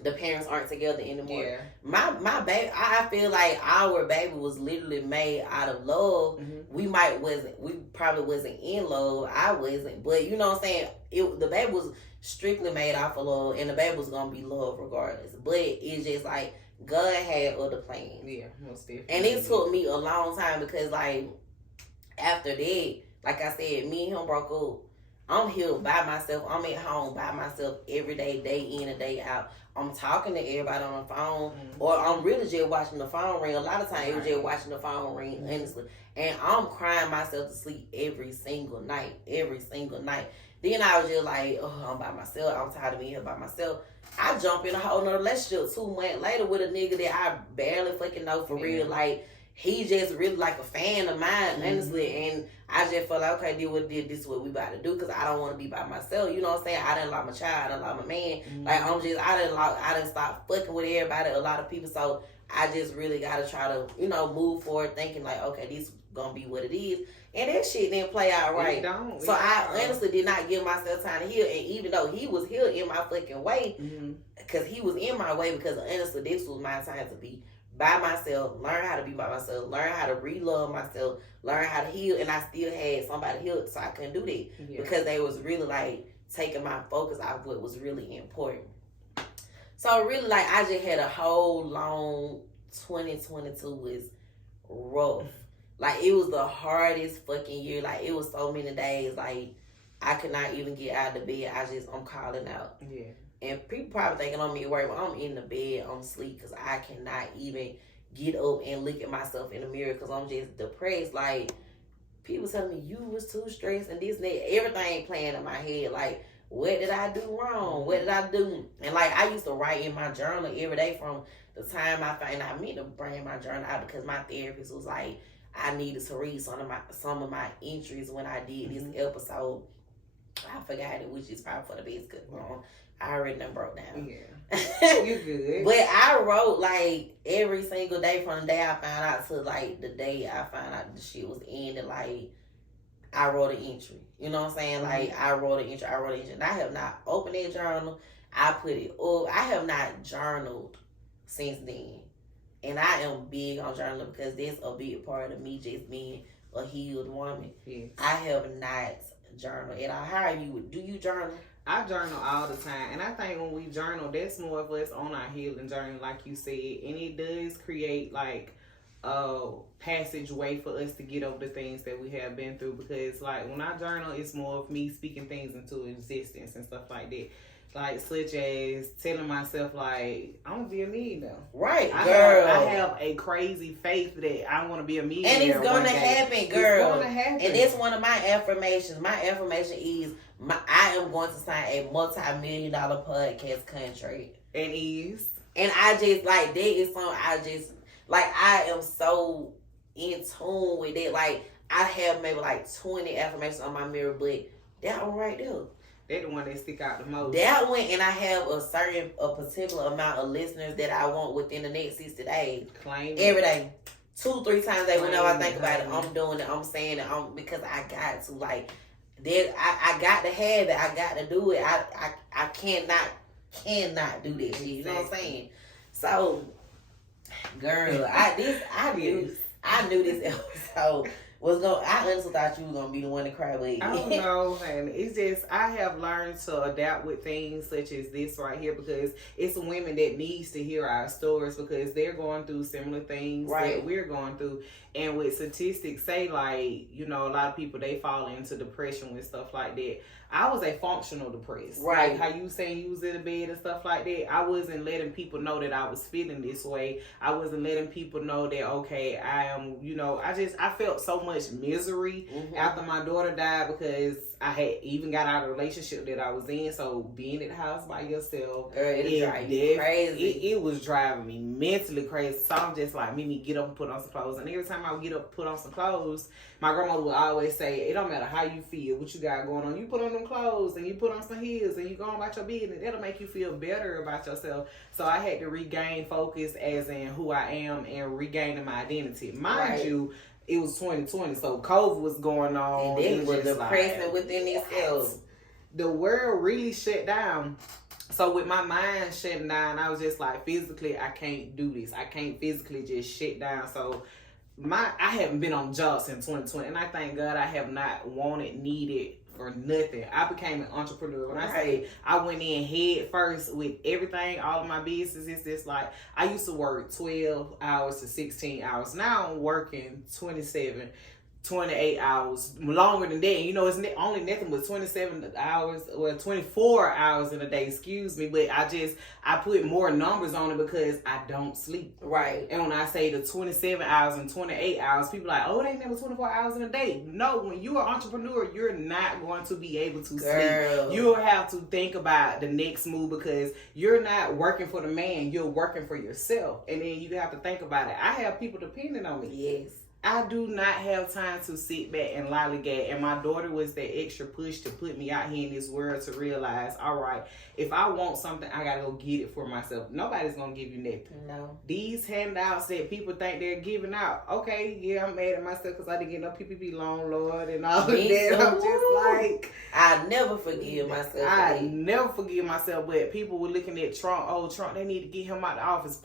the parents aren't together anymore. Yeah. My baby, I feel like our baby was literally made out of love. We probably wasn't in love. I wasn't, but you know what I'm saying? The baby was strictly made out of love, and the baby was gonna be love regardless. But it's just like God had other plans. Yeah, most definitely. And it took me a long time, because like after that, like I said, me and him broke up. I'm here by myself. I'm at home by myself every day in and day out. I'm talking to everybody on the phone, or I'm really just watching the phone ring. A lot of times, it was just watching the phone ring, honestly. And I'm crying myself to sleep every single night. Then I was just like, oh, I'm by myself. I'm tired of being here by myself. I jump in a whole nother relationship 2 months later with a nigga that I barely fucking know for real. Like, he just really like a fan of mine, honestly. And I just felt like, okay, this is what we about to do, because I don't want to be by myself. You know what I'm saying? I didn't like my child. I didn't like my man. Like, I didn't stop fucking with everybody, a lot of people. So I just really got to try to, you know, move forward thinking like, okay, this is going to be what it is. And that shit didn't play out right. So I honestly did not give myself time to heal. And even though he was here in my fucking way, because he was in my way, because honestly, this was my time to be by myself, learn how to be by myself, learn how to re-love myself, learn how to heal, and I still had somebody healed, so I couldn't do that because they was really like taking my focus off what was really important. So really, like, I just had a whole long 2022 was rough. Like, it was the hardest fucking year. Like, it was so many days, like, I could not even get out of the bed. I'm calling out. Yeah. And people probably thinking on me at work, well, I'm in the bed, I'm asleep, because I cannot even get up and look at myself in the mirror because I'm just depressed. Like, people telling me, you was too stressed and this and that. Everything playing in my head. Like, what did I do wrong? What did I do? And, like, I used to write in my journal every day from the time I meant to bring my journal out because my therapist was like, I needed to read some of my entries when I did this episode. I forgot it, which is probably for the best because I already done broke down. Yeah. You good. But I wrote, like, every single day from the day I found out to, like, the day I found out the shit was ended. Like, I wrote an entry. You know what I'm saying? Like, I wrote an entry. And I have not opened that journal. I put it up. I have not journaled since then. And I am big on journaling because that's a big part of me just being a healed woman. Yes. I have not journaled at all. How are you? Do you journal? I journal all the time, and I think when we journal, that's more of us on our healing journey, like you said, and it does create like a passageway for us to get over the things that we have been through. Because like when I journal, it's more of me speaking things into existence and stuff like that. Like such as telling myself like I'm gonna be a millionaire. Right, girl. I have a crazy faith that I want to be a millionaire. And it's gonna happen, girl. It's gonna happen. And that's one of my affirmations. My affirmation is I am going to sign a multi-million-dollar podcast contract. And is. And I just like that is something I am so in tune with it. Like I have maybe like 20 affirmations on my mirror, but that one right there. They're the one that stick out the most. That one, and I have a particular amount of listeners that I want within the next 60 days. Claim every day. 2-3 times a day. Whenever I think about it, I'm doing it. I'm saying it. Because I got to like. I got to have it. I got to do it. I cannot do this shit. You know what I'm saying? So, girl, I knew this episode was going. I honestly thought you were gonna be the one to cry, but I don't know, man. It's just I have learned to adapt with things such as this right here because it's women that needs to hear our stories because they're going through similar things that we're going through. And with statistics say like, you know, a lot of people they fall into depression with stuff like that. I was a functional depressed. Right. Like how you saying you was in the bed and stuff like that. I wasn't letting people know that I was feeling this way. I wasn't letting people know that, okay, I am, you know, I felt so much misery after my daughter died because I had even got out of a relationship that I was in. So being at the house by yourself, girl, it was driving me mentally crazy. So I'm just like, MeeMee, get up and put on some clothes. And every time I would get up and put on some clothes, my grandmother would always say, it don't matter how you feel, what you got going on. You put on them clothes and you put on some heels and you go on about your business. It'll make you feel better about yourself. So I had to regain focus as in who I am and regaining my identity. Mind you, it was 2020, so COVID was going on. And it was depressing like, within itself. The world really shut down. So with my mind shutting down, I was just like, physically, I can't do this. I can't physically just shut down. So I haven't been on jobs since 2020, and I thank God I have not wanted, needed, or nothing. I became an entrepreneur. When I say I went in head first with everything, all of my business, it's just like I used to work 12 hours to 16 hours. Now I'm working 27, 28 hours, longer than that. You know, it's only nothing but 27 hours, or 24 hours in a day, excuse me. But I put more numbers on it because I don't sleep. Right. And when I say the 27 hours and 28 hours, people are like, oh, it ain't never 24 hours in a day. No, when you're an entrepreneur, you're not going to be able to sleep. You'll have to think about the next move because you're not working for the man, you're working for yourself. And then you have to think about it. I have people depending on me. Yes. I do not have time to sit back and lollygag. And my daughter was that extra push to put me out here in this world to realize, all right, if I want something, I gotta go get it for myself. Nobody's gonna give you nothing. No. These handouts that people think they're giving out, okay, yeah, I'm mad at myself because I didn't get no PPP loan, Lord, and all of that. I'm just like, I never forgive myself. I never forgive myself. But people were looking at Trump. Oh, Trump, they need to get him out of office.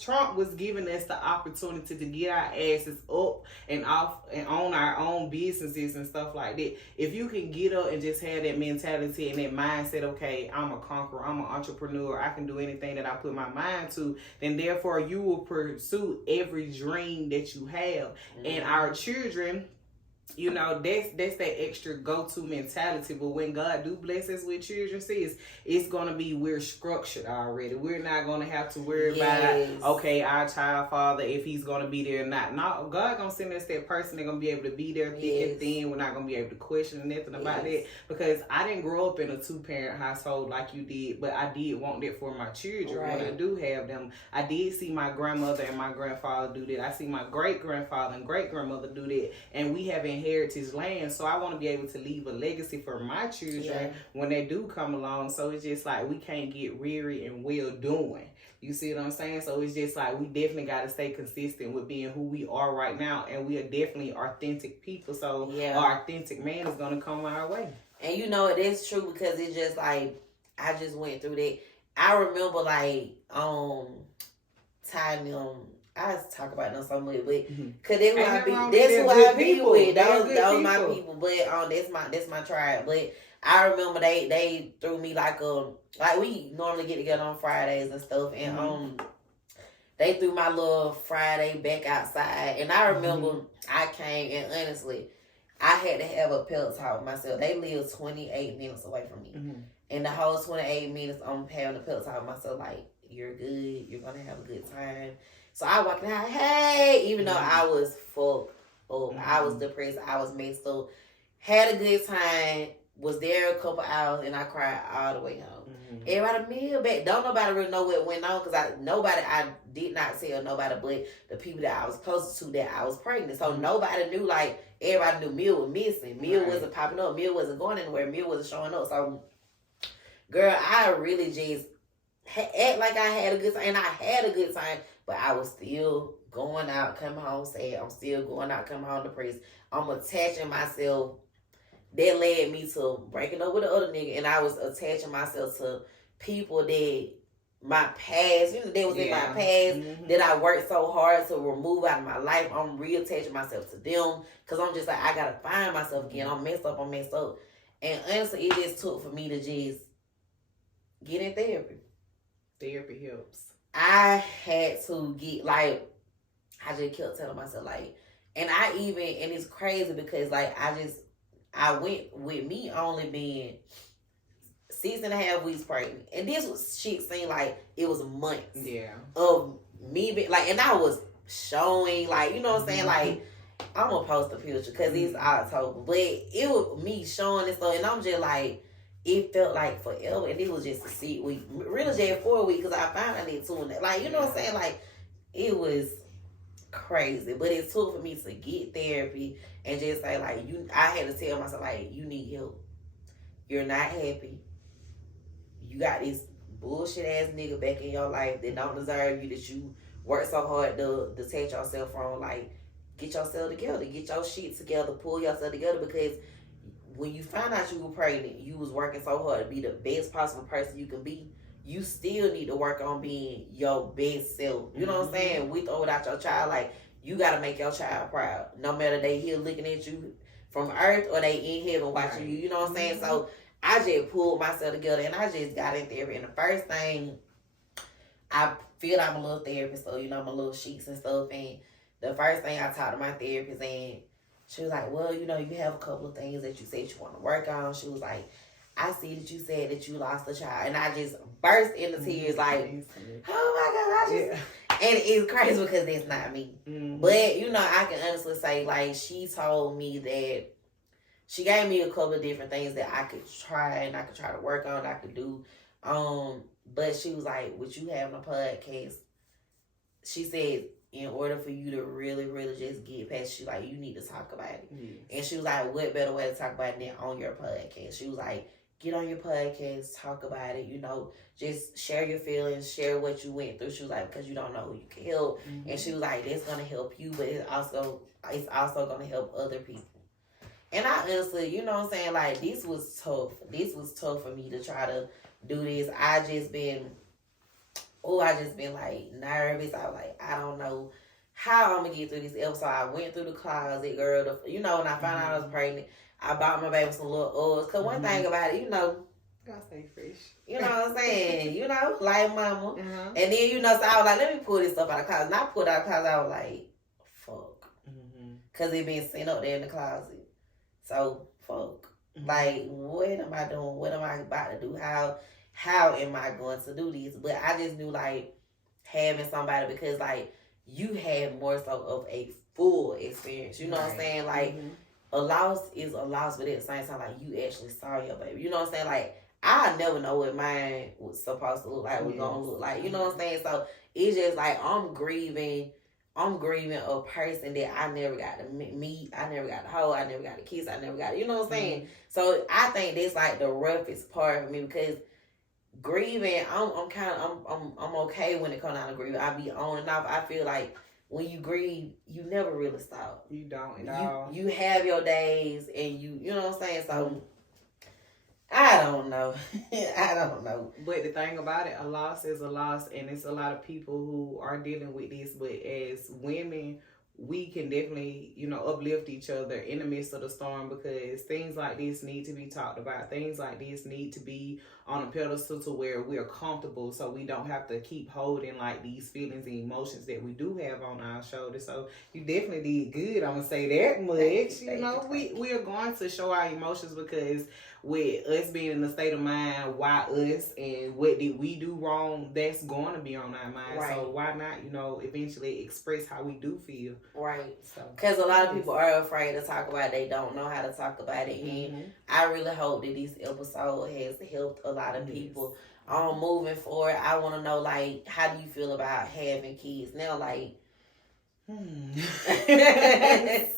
Trump was giving us the opportunity to get our asses up and off and own our own businesses and stuff like that. If you can get up and just have that mentality and that mindset, okay, I'm a conqueror, I'm an entrepreneur, I can do anything that I put my mind to, then therefore you will pursue every dream that you have. And our children, you know, that's that extra go-to mentality. But when God do bless us with children, sis, it's gonna be, we're structured already. We're not gonna have to worry about, okay, our child father, if he's gonna be there or not. No, God gonna send us that person that's gonna be able to be there thick and thin. We're not gonna be able to question nothing about that, because I didn't grow up in a 2-parent household like you did, but I did want that for my children. When I do have them, I did see my grandmother and my grandfather do that. I see my great-grandfather and great-grandmother do that, and we have heritage land. So I want to be able to leave a legacy for my children when they do come along. So it's just like, we can't get weary and well doing. You see what I'm saying? So it's just like, we definitely got to stay consistent with being who we are right now. And we are definitely authentic people. So our authentic man is going to come our way. And you know, it is true, because it's just like, I just went through that. I remember like, time I talk about them so much, but cause that's who I be with. Those my people, but that's my tribe. But I remember they threw me like we normally get together on Fridays and stuff, and they threw my little Friday back outside, and I remember I came, and honestly, I had to have a pillow talk with myself. They live 28 minutes away from me, and the whole 28 minutes I'm having a pillow talk with myself, like, you're good, you're gonna have a good time. So I walked out, hey, even though I was fucked up, I was depressed, I was messed up, had a good time, was there a couple hours, and I cried all the way home. Everybody meal back. Don't nobody really know what went on, because I did not tell nobody but the people that I was closest to that I was pregnant. So nobody knew, like, everybody knew Meal was missing. Meal wasn't popping up. Meal wasn't going anywhere. Meal wasn't showing up. So, girl, I really just act like I had a good time, and I had a good time, but I was still going out, coming home sad. I'm still going out, coming home depressed. I'm attaching myself. That led me to breaking up with the other nigga, and I was attaching myself to people that my past, you know, they was in my past that I worked so hard to remove out of my life. I'm reattaching myself to them, because I'm just like, I gotta find myself again. I'm messed up. And honestly, it just took for me to just get in therapy. Therapy helps. I had to get, like, I just kept telling myself, like, and it's crazy, because, like, I went with me only being 6.5 weeks pregnant. And this shit seemed like it was months. Yeah. Of me being, like, and I was showing, like, you know what I'm saying? Like, I'm going to post a picture, because it's October. But it was me showing this stuff, and I'm just like, it felt like forever, and it was just a 6 week, really just 4 weeks, because I found I need 2 in that. Like, you know what I'm saying? Like, it was crazy, but it took for me to get therapy and just say, like, I had to tell myself, like, you need help. You're not happy. You got this bullshit ass nigga back in your life that don't deserve you, that you work so hard to detach yourself from. Like, get yourself together, get your shit together, pull yourself together, because when you found out you were pregnant, you was working so hard to be the best possible person you can be. You still need to work on being your best self. You know what I'm saying? With or without your child, like, you got to make your child proud. No matter they here looking at you from earth or they in heaven watching you. You know what I'm saying? So I just pulled myself together, and I just got in therapy. And the first thing, I feel I'm a little therapist, so, you know, I'm a little sheets and stuff. And the first thing I talked to my therapist, and she was like, well, you know, you have a couple of things that you said you want to work on. She was like, I see that you said that you lost a child. And I just burst into tears, like, oh my God, and it's crazy, because that's not me. But, you know, I can honestly say, like, she told me that she gave me a couple of different things that I could try, and I could try to work on, I could do. But she was like, with you having a podcast, she said, in order for you to really, really just get past, she like, you need to talk about it. Yes. And she was like, what better way to talk about it than on your podcast? She was like, get on your podcast, talk about it, just share your feelings, share what you went through. She was like, because you don't know who you can help. And she was like, that's gonna help you, but it's also gonna help other people. And I honestly, you know what I'm saying, like, this was tough. This was tough for me to try to do this. I just been like nervous. I was like, I don't know how I'm gonna get through this episode. I went through the closet, girl. When I found out I was pregnant, I bought my baby some little oils. Cause one thing about it, gotta stay fresh. You know what I'm saying? Like mama. And then, so I was like, let me pull this stuff out of the closet. And I pulled it out of the closet. I was like, fuck. Cause it been sitting up there in the closet. So fuck. Like, what am I doing? What am I about to do? How am I going to do this? But I just knew, like, having somebody, because, like, you had more so of a full experience. You know what I'm saying? Like, a loss is a loss, but at the same time, like, you actually saw your baby. You know what I'm saying? Like, I never know what mine was supposed to look like, was going to look like. You know what I'm saying? So, it's just, like, I'm grieving a person that I never got to meet. I never got to hold. I never got to kiss. I never got to, you know what I'm saying? So, I think that's, like, the roughest part for me, because grieving, I'm okay when it comes down to grieving. I be on and off. I feel like when you grieve, you never really stop. You don't at all. You have your days, and you know what I'm saying? So I don't know. I don't know. But the thing about it, a loss is a loss, and it's a lot of people who are dealing with this. But as women, we can definitely, uplift each other in the midst of the storm, because things like this need to be talked about. Things like this need to be on a pedestal to where we are comfortable, so we don't have to keep holding like these feelings and emotions that we do have on our shoulders. So you definitely did good. I'm gonna say that much. We are going to show our emotions, because with us being in the state of mind, why us and what did we do wrong, that's going to be on our mind. Right. So why not, eventually express how we do feel. Right. So, because a lot of people are afraid to talk about it. They don't know how to talk about it. And I really hope that this episode has helped a lot of people. Moving forward, I want to know, like, how do you feel about having kids now? Like,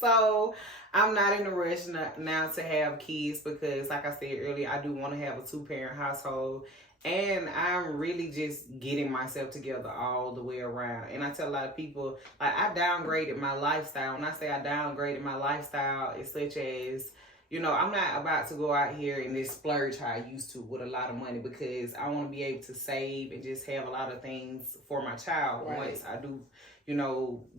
So I'm not in a rush now to have kids, because like I said earlier, I do want to have a 2-parent household, and I'm really just getting myself together all the way around. And I tell a lot of people, like, I downgraded my lifestyle. When I say I downgraded my lifestyle, it's such as, I'm not about to go out here and just splurge how I used to with a lot of money, because I want to be able to save and just have a lot of things for my child once I do,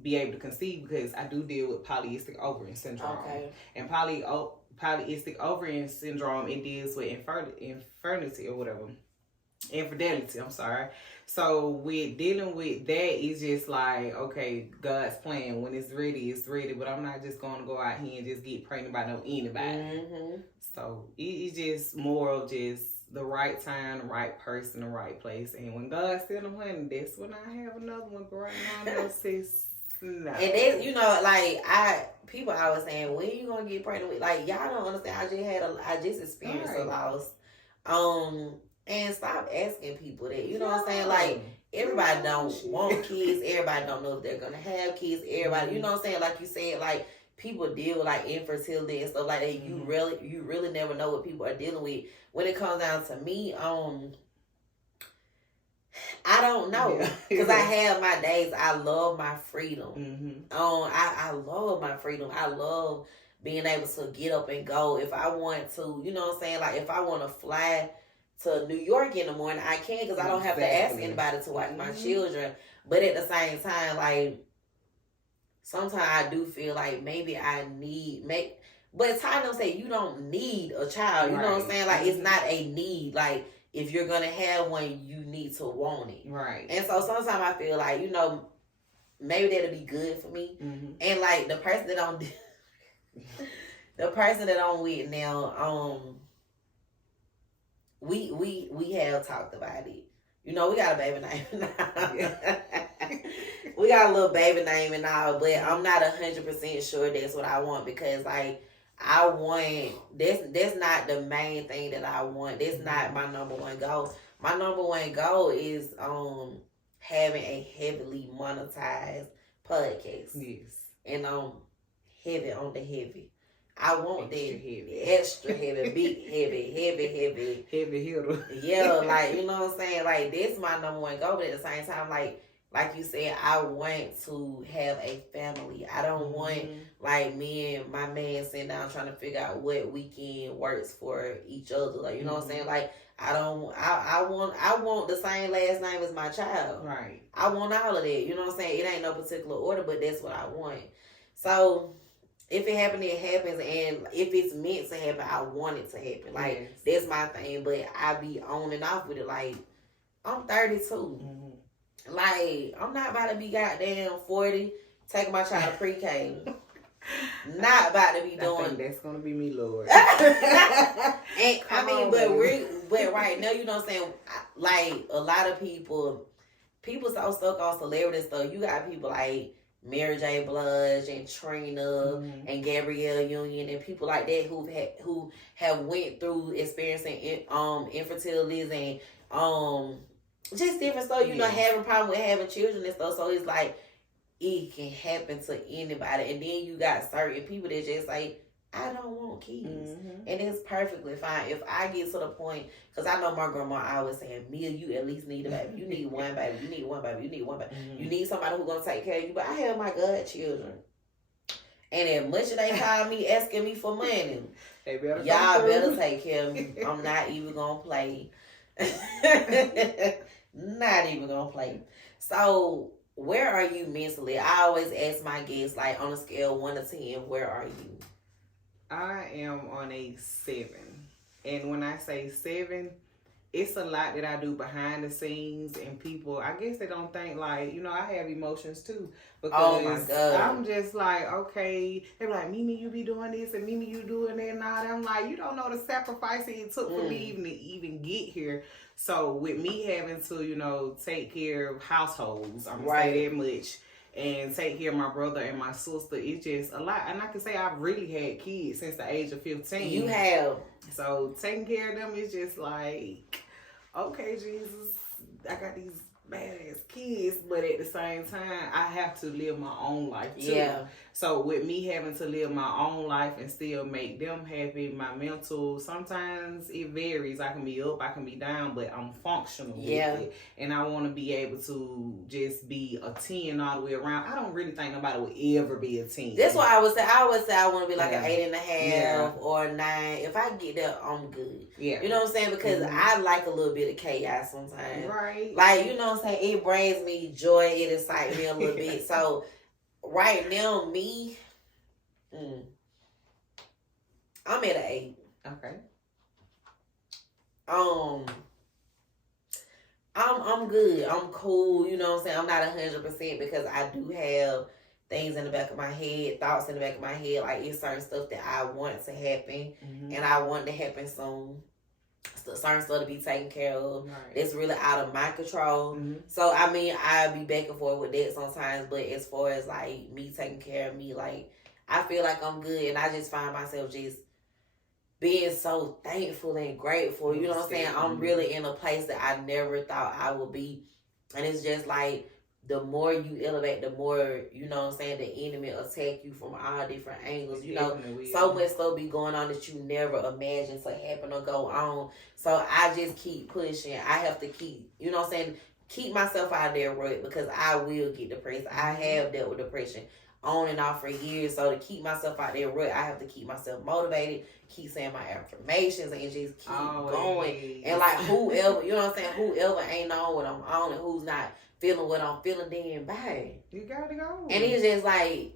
be able to conceive, because I do deal with polycystic ovarian syndrome. Okay. And polycystic ovarian syndrome, it deals with infertility or whatever. Infidelity, I'm sorry. So with dealing with that, it's just like, okay, God's plan. When it's ready, it's ready. But I'm not just going to go out here and just get pregnant by anybody. So it's just more of just the right time, the right person, the right place. And when God send them, honey, that's when I have another one. But right now, no, sis, no. And then, like, people always saying, when you gonna get pregnant with? Like, y'all don't understand. I just experienced a loss. And stop asking people that. You know what I'm saying? Like, everybody don't want kids. Everybody don't know if they're gonna have kids. Everybody, you know what I'm saying? Like you said, like, people deal with, like, infertility and stuff like that. You really never know what people are dealing with. When it comes down to me, I don't know, because I have my days. I love my freedom. I love my freedom. I love being able to get up and go if I want to. You know what I'm saying? Like, if I want to fly to New York in the morning, I can, because I don't have to ask anybody to watch my children. But at the same time, like, sometimes I do feel like maybe I but it's hard to say you don't need a child. You know what I'm saying? Like, it's not a need. Like, if you're going to have one, you need to want it. Right. And so sometimes I feel like, maybe that'll be good for me. And, like, the person that I'm with now, we have talked about it. We got a baby name now. We got a little baby name and all, but I'm not 100% sure that's what I want, because, like, I want, that's not the main thing that I want. That's not my number one goal. My number one goal is having a heavily monetized podcast. Yes. And heavy on the heavy. I want Extra that heavy. extra heavy, big heavy. Heavy hitter. Yeah, like, you know what I'm saying? Like, that's my number one goal. But at the same time, like you said, I want to have a family. I don't want, like, me and my man sitting down trying to figure out what weekend works for each other. Like, you know what I'm saying? Like, I want the same last name as my child. Right. I want all of that. You know what I'm saying? It ain't no particular order, but that's what I want. So if it happens, it happens. And if it's meant to happen, I want it to happen. Like, that's my thing. But I be on and off with it. Like, I'm 32. Like, I'm not about to be goddamn 40, taking my child to pre-K. Not about to be doing. I think that's gonna be me, Lord. And I mean, but right now, you know what I'm saying? Like, a lot of people so stuck on celebrity stuff. You got people like Mary J. Blige and Trina and Gabrielle Union and people like that who have went through experiencing infertilities and just different stuff. You know, having problem with having children and stuff. So it's like it can happen to anybody. And then you got certain people that just like, I don't want kids. And it's perfectly fine. If I get to the point, because I know my grandma always saying, Mia, you at least need a baby. You need one baby. You need one baby. You need one baby. You need somebody who's going to take care of you. But I have my godchildren. And as much as they call me asking me for money, y'all better take care of me. I'm not even going to play. Not even going to play. So, where are you mentally? I always ask my guests, like, on a scale 1 to 10, where are you? I am on a 7. And when I say 7, it's a lot that I do behind the scenes, and people, I guess they don't think, like, you know, I have emotions too. Because oh my God. I'm just like, okay, they're like, MeeMee, you be doing this, and MeeMee, you doing that, and all that. I'm like, you don't know the sacrifice it took for me even get here. So with me having to, you know, take care of households, I'm gonna say that much, and take care of my brother and my sister, it's just a lot. And I can say I've really had kids since the age of 15. You have. So taking care of them is just like, okay, Jesus, I got these badass kids, but at the same time, I have to live my own life too. Yeah. So with me having to live my own life and still make them happy, my mental, sometimes it varies. I can be up, I can be down, but I'm functional with it. And I want to be able to just be a 10 all the way around. I don't really think nobody would ever be a 10. That's what I would say. I would say I want to be like an 8.5 or a 9. If I get there, I'm good. Yeah. You know what I'm saying? Because I like a little bit of chaos sometimes. Right. Like, you know what I'm saying? It brings me joy. It excites me a little bit. So, right now, me, I'm at an 8. Okay. I'm good. I'm cool. You know what I'm saying? I'm not 100% because I do have things in the back of my head, thoughts in the back of my head. Like, it's certain stuff that I want to happen, and I want to happen soon. Certain stuff to be taken care of. It's really out of my control. So, I mean, I'll be back and forth with that sometimes, but as far as, like, me taking care of me, like, I feel like I'm good, and I just find myself just being so thankful and grateful. You know what I'm saying? I'm really in a place that I never thought I would be. And it's just like, the more you elevate, the more, you know what I'm saying, the enemy attack you from all different angles. You know, so much stuff be going on that you never imagined to happen or go on. So I just keep pushing. I have to keep, you know what I'm saying, keep myself out of that rut, because I will get depressed. I have dealt with depression on and off for years. So to keep myself out there rut, I have to keep myself motivated, keep saying my affirmations, and just keep going. And like, whoever, you know what I'm saying, whoever ain't on what I'm on and who's not feeling what I'm feeling, then bye. You gotta go. And it's just like,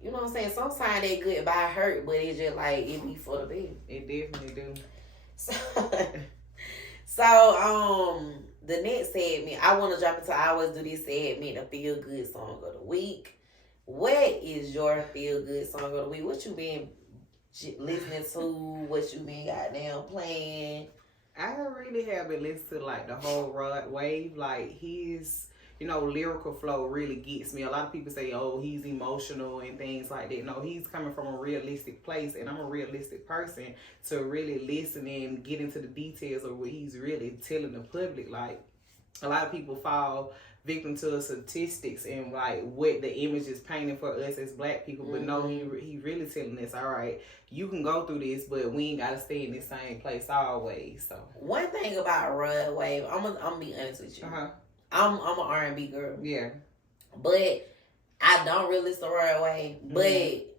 you know what I'm saying, sometimes that goodbye hurt, but it's just like, it be for the best. It definitely do. So the next segment, I want to jump into, I always do this segment, the feel good song of the week. What is your feel good song of the week? What you been listening to? What you been goddamn playing? I really have been listening to like the whole Rod Wave. Like, his, you know, lyrical flow really gets me. A lot of people say, oh, he's emotional and things like that. No, he's coming from a realistic place, and I'm a realistic person, to really listen and get into the details of what he's really telling the public. Like, a lot of people fall victim to the statistics and like what the image is painting for us as black people. But no, he really telling us, all right, you can go through this, but we ain't gotta stay in the same place always. So one thing about Rod Wave, I'm gonna be honest with you. I'm an R&B girl. Yeah. But I don't really listen to Rod Wave. But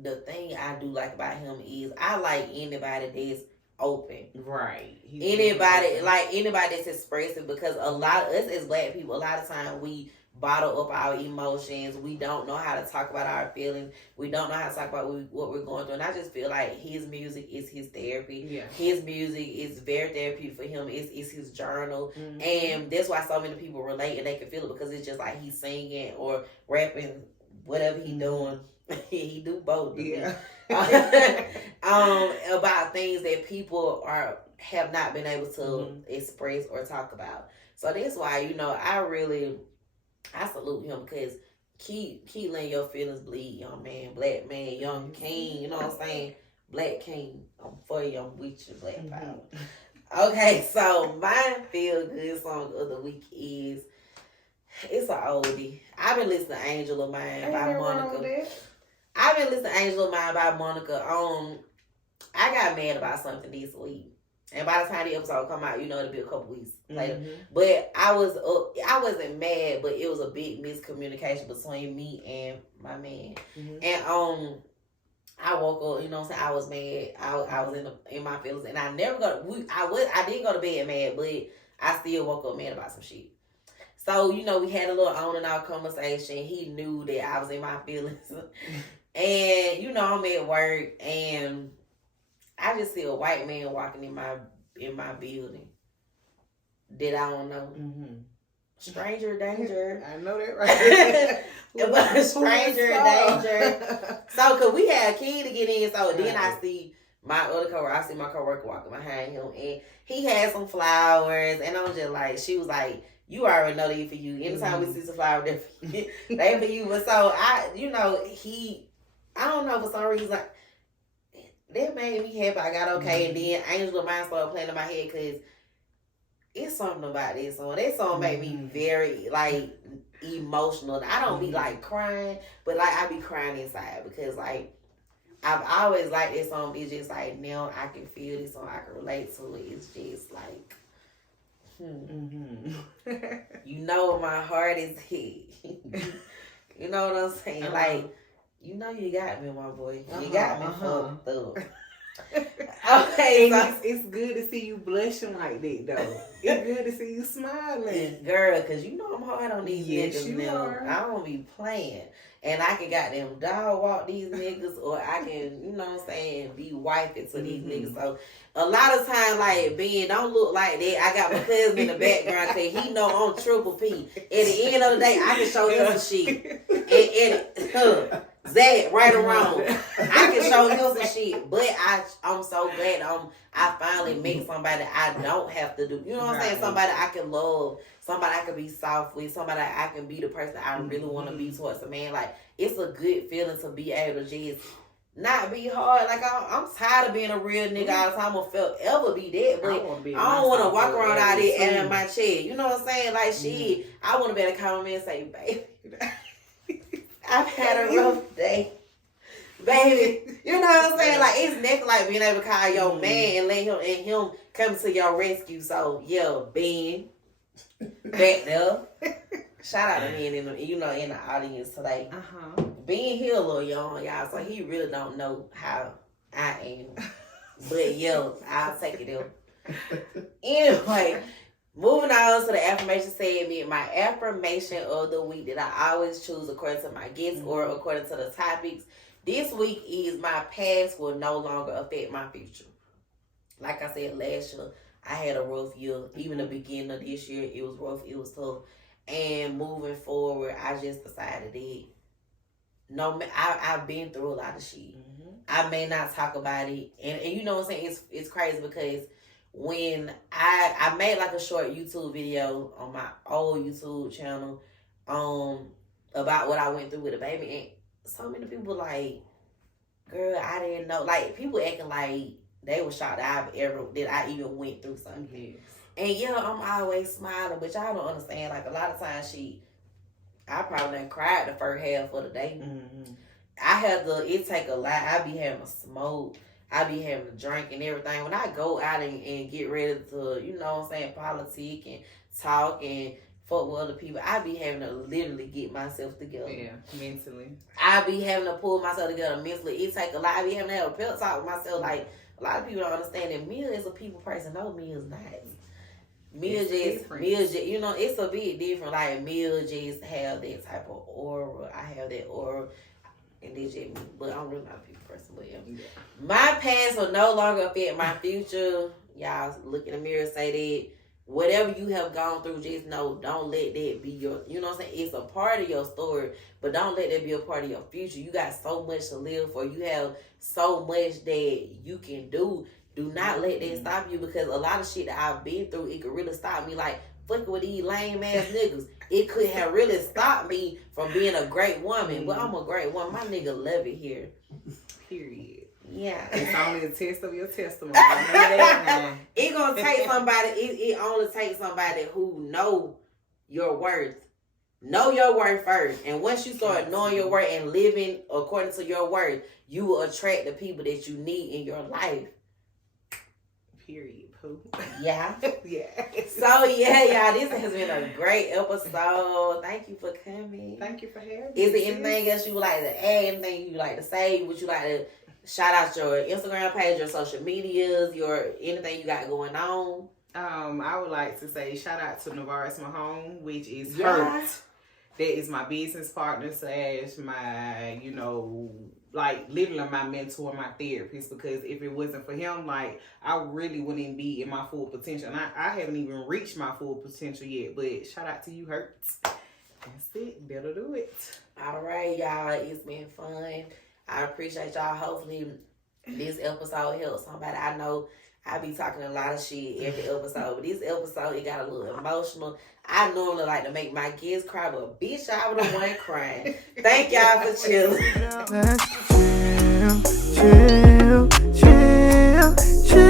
the thing I do like about him is I like anybody that's open. Right. Anybody that's expressive, because a lot of us as black people, a lot of times we bottle up our emotions. We don't know how to talk about our feelings. We don't know how to talk about what we're going through. And I just feel like his music is his therapy. Yeah. His music is very therapeutic for him. It's his journal. And that's why so many people relate and they can feel it, because it's just like he's singing or rapping, whatever he's doing. He do both. Yeah. About things that people have not been able to express or talk about. So that's why, I salute him, because keep letting your feelings bleed, young man, black man, young king, you know what I'm saying? Black king, I'm for you, I'm with you, black power. Okay, so my feel good song of the week is, it's an oldie. I've been listening to Angel of Mine by Monica. I've been listening to Angel of Mine by Monica. I got mad about something this week. And by the time the episode come out, it'll be a couple weeks later. But I wasn't mad, but it was a big miscommunication between me and my man. And I woke up, I was mad. I was in my feelings, and I didn't go to bed mad, but I still woke up mad about some shit. So, we had a little on and off conversation. He knew that I was in my feelings. And, I'm at work, and I just see a white man walking in my building that I don't know. Stranger danger. I know that, right? It was stranger danger. So, cause we had a key to get in, so then I see my coworker walking behind him, and he had some flowers, and I'm just like, she was like, you already know they for you. Anytime we see some flowers, they for you. But so I don't know, for some reason, that made me happy. I got okay, and then Angel of Mine started playing in my head, because it's something about this song. That song made me very emotional. I don't be crying, but I be crying inside, because I've always liked this song. It's just now I can feel this song. I can relate to it. It's just my heart is hit. You know what I'm saying? You got me, my boy. You got me fucked up. Okay, so it's good to see you blushing like that, though. It's good to see you smiling, girl. Cause I'm hard on these niggas you now. Are. I don't be playing, and I can goddamn dog walk these niggas, or I can, be wifey to these niggas. So a lot of times, Ben, don't look like that. I got my cousin in the background, cause he know I'm Triple P. At the end of the day, I can show him some shit, and Zach, right or wrong, I can show him some shit. But I'm so glad I finally met somebody I don't have to do. You know what I'm saying? Somebody I can love, somebody I can be soft with, somebody I can be the person I really want to be towards a man. It's a good feeling to be able to just not be hard. I'm tired of being a real nigga all the time. I felt ever be that, but I don't want to walk around out there and in my chest. You know what I'm saying? Shit, I want to be able to call me and say, baby, I've had a rough day, baby. You know what I'm saying? It's nothing like being able to call your man and let him come to your rescue. So yeah, Ben, back there. Shout out to Ben in the audience today. Ben here a little young, y'all, so he really don't know how I am. But yeah, I'll take it there. Anyway. Moving on to the affirmation segment, my affirmation of the week that I always choose according to my guests or according to the topics. This week is my past will no longer affect my future. Like I said last year, I had a rough year. Even the beginning of this year, it was rough, it was tough. And moving forward, I just decided that I've been through a lot of shit. I may not talk about it. And you know what I'm saying? It's crazy, because when I made a short YouTube video on my old YouTube channel about what I went through with the baby, and so many people girl, I didn't know. People acting like they were shocked that I even went through something. And yeah, I'm always smiling, but y'all don't understand. Like a lot of times, I probably done cried the first half of the day. Mm-hmm. It take a lot. I be having to smoke. I be having to drink and everything. When I go out and get ready to, you know what I'm saying, politic and talk and fuck with other people, I be having to literally get myself together. Yeah, mentally. I be having to pull myself together mentally. It take a lot. I be having to have a pep talk with myself. Like, a lot of people don't understand that Mia is a people person. No, Mia's not. Mia just, you know, it's a bit different. Like, Mia just have that type of aura. I have that aura. And they just me. But I'm really not a people person. But yeah. My past will no longer affect my future. Y'all look in the mirror and say that. Whatever you have gone through, just know, don't let that be your, you know what I'm saying? It's a part of your story, but don't let that be a part of your future. You got so much to live for. You have so much that you can do. Do not let that stop you, because a lot of shit that I've been through, it could really stop me. Like, fucking with these lame ass niggas. It could have really stopped me from being a great woman. But I'm a great woman. My nigga love it here. Period. Yeah. It's only a test of your testimony. It gonna take somebody, it only takes somebody who know your worth. Know your worth first. And once you start knowing your worth and living according to your worth, you will attract the people that you need in your life. Period. Pooh. Yeah. Yeah. So yeah, y'all, this has been a great episode. Thank you for coming. Thank you for having me. Is there anything else you would like to add? Anything you would like to say? Would you like to shout out your Instagram page, your social medias, anything you got going on? I would like to say shout out to Navaris Mahone, which is Yeah. Hurt. That is my business partner / my, you know, like literally my mentor, my therapist, because if it wasn't for him, like I really wouldn't be in my full potential. And I haven't even reached my full potential yet, but shout out to you, Hurt. That's it. Better do it. All right, y'all. It's been fun. I appreciate y'all. Hopefully this episode helps somebody. I know I be talking a lot of shit every episode, but this episode, it got a little emotional. I normally like to make my kids cry, but bitch, I was the one crying. Thank y'all for chilling. Let's chill, chill, chill, chill.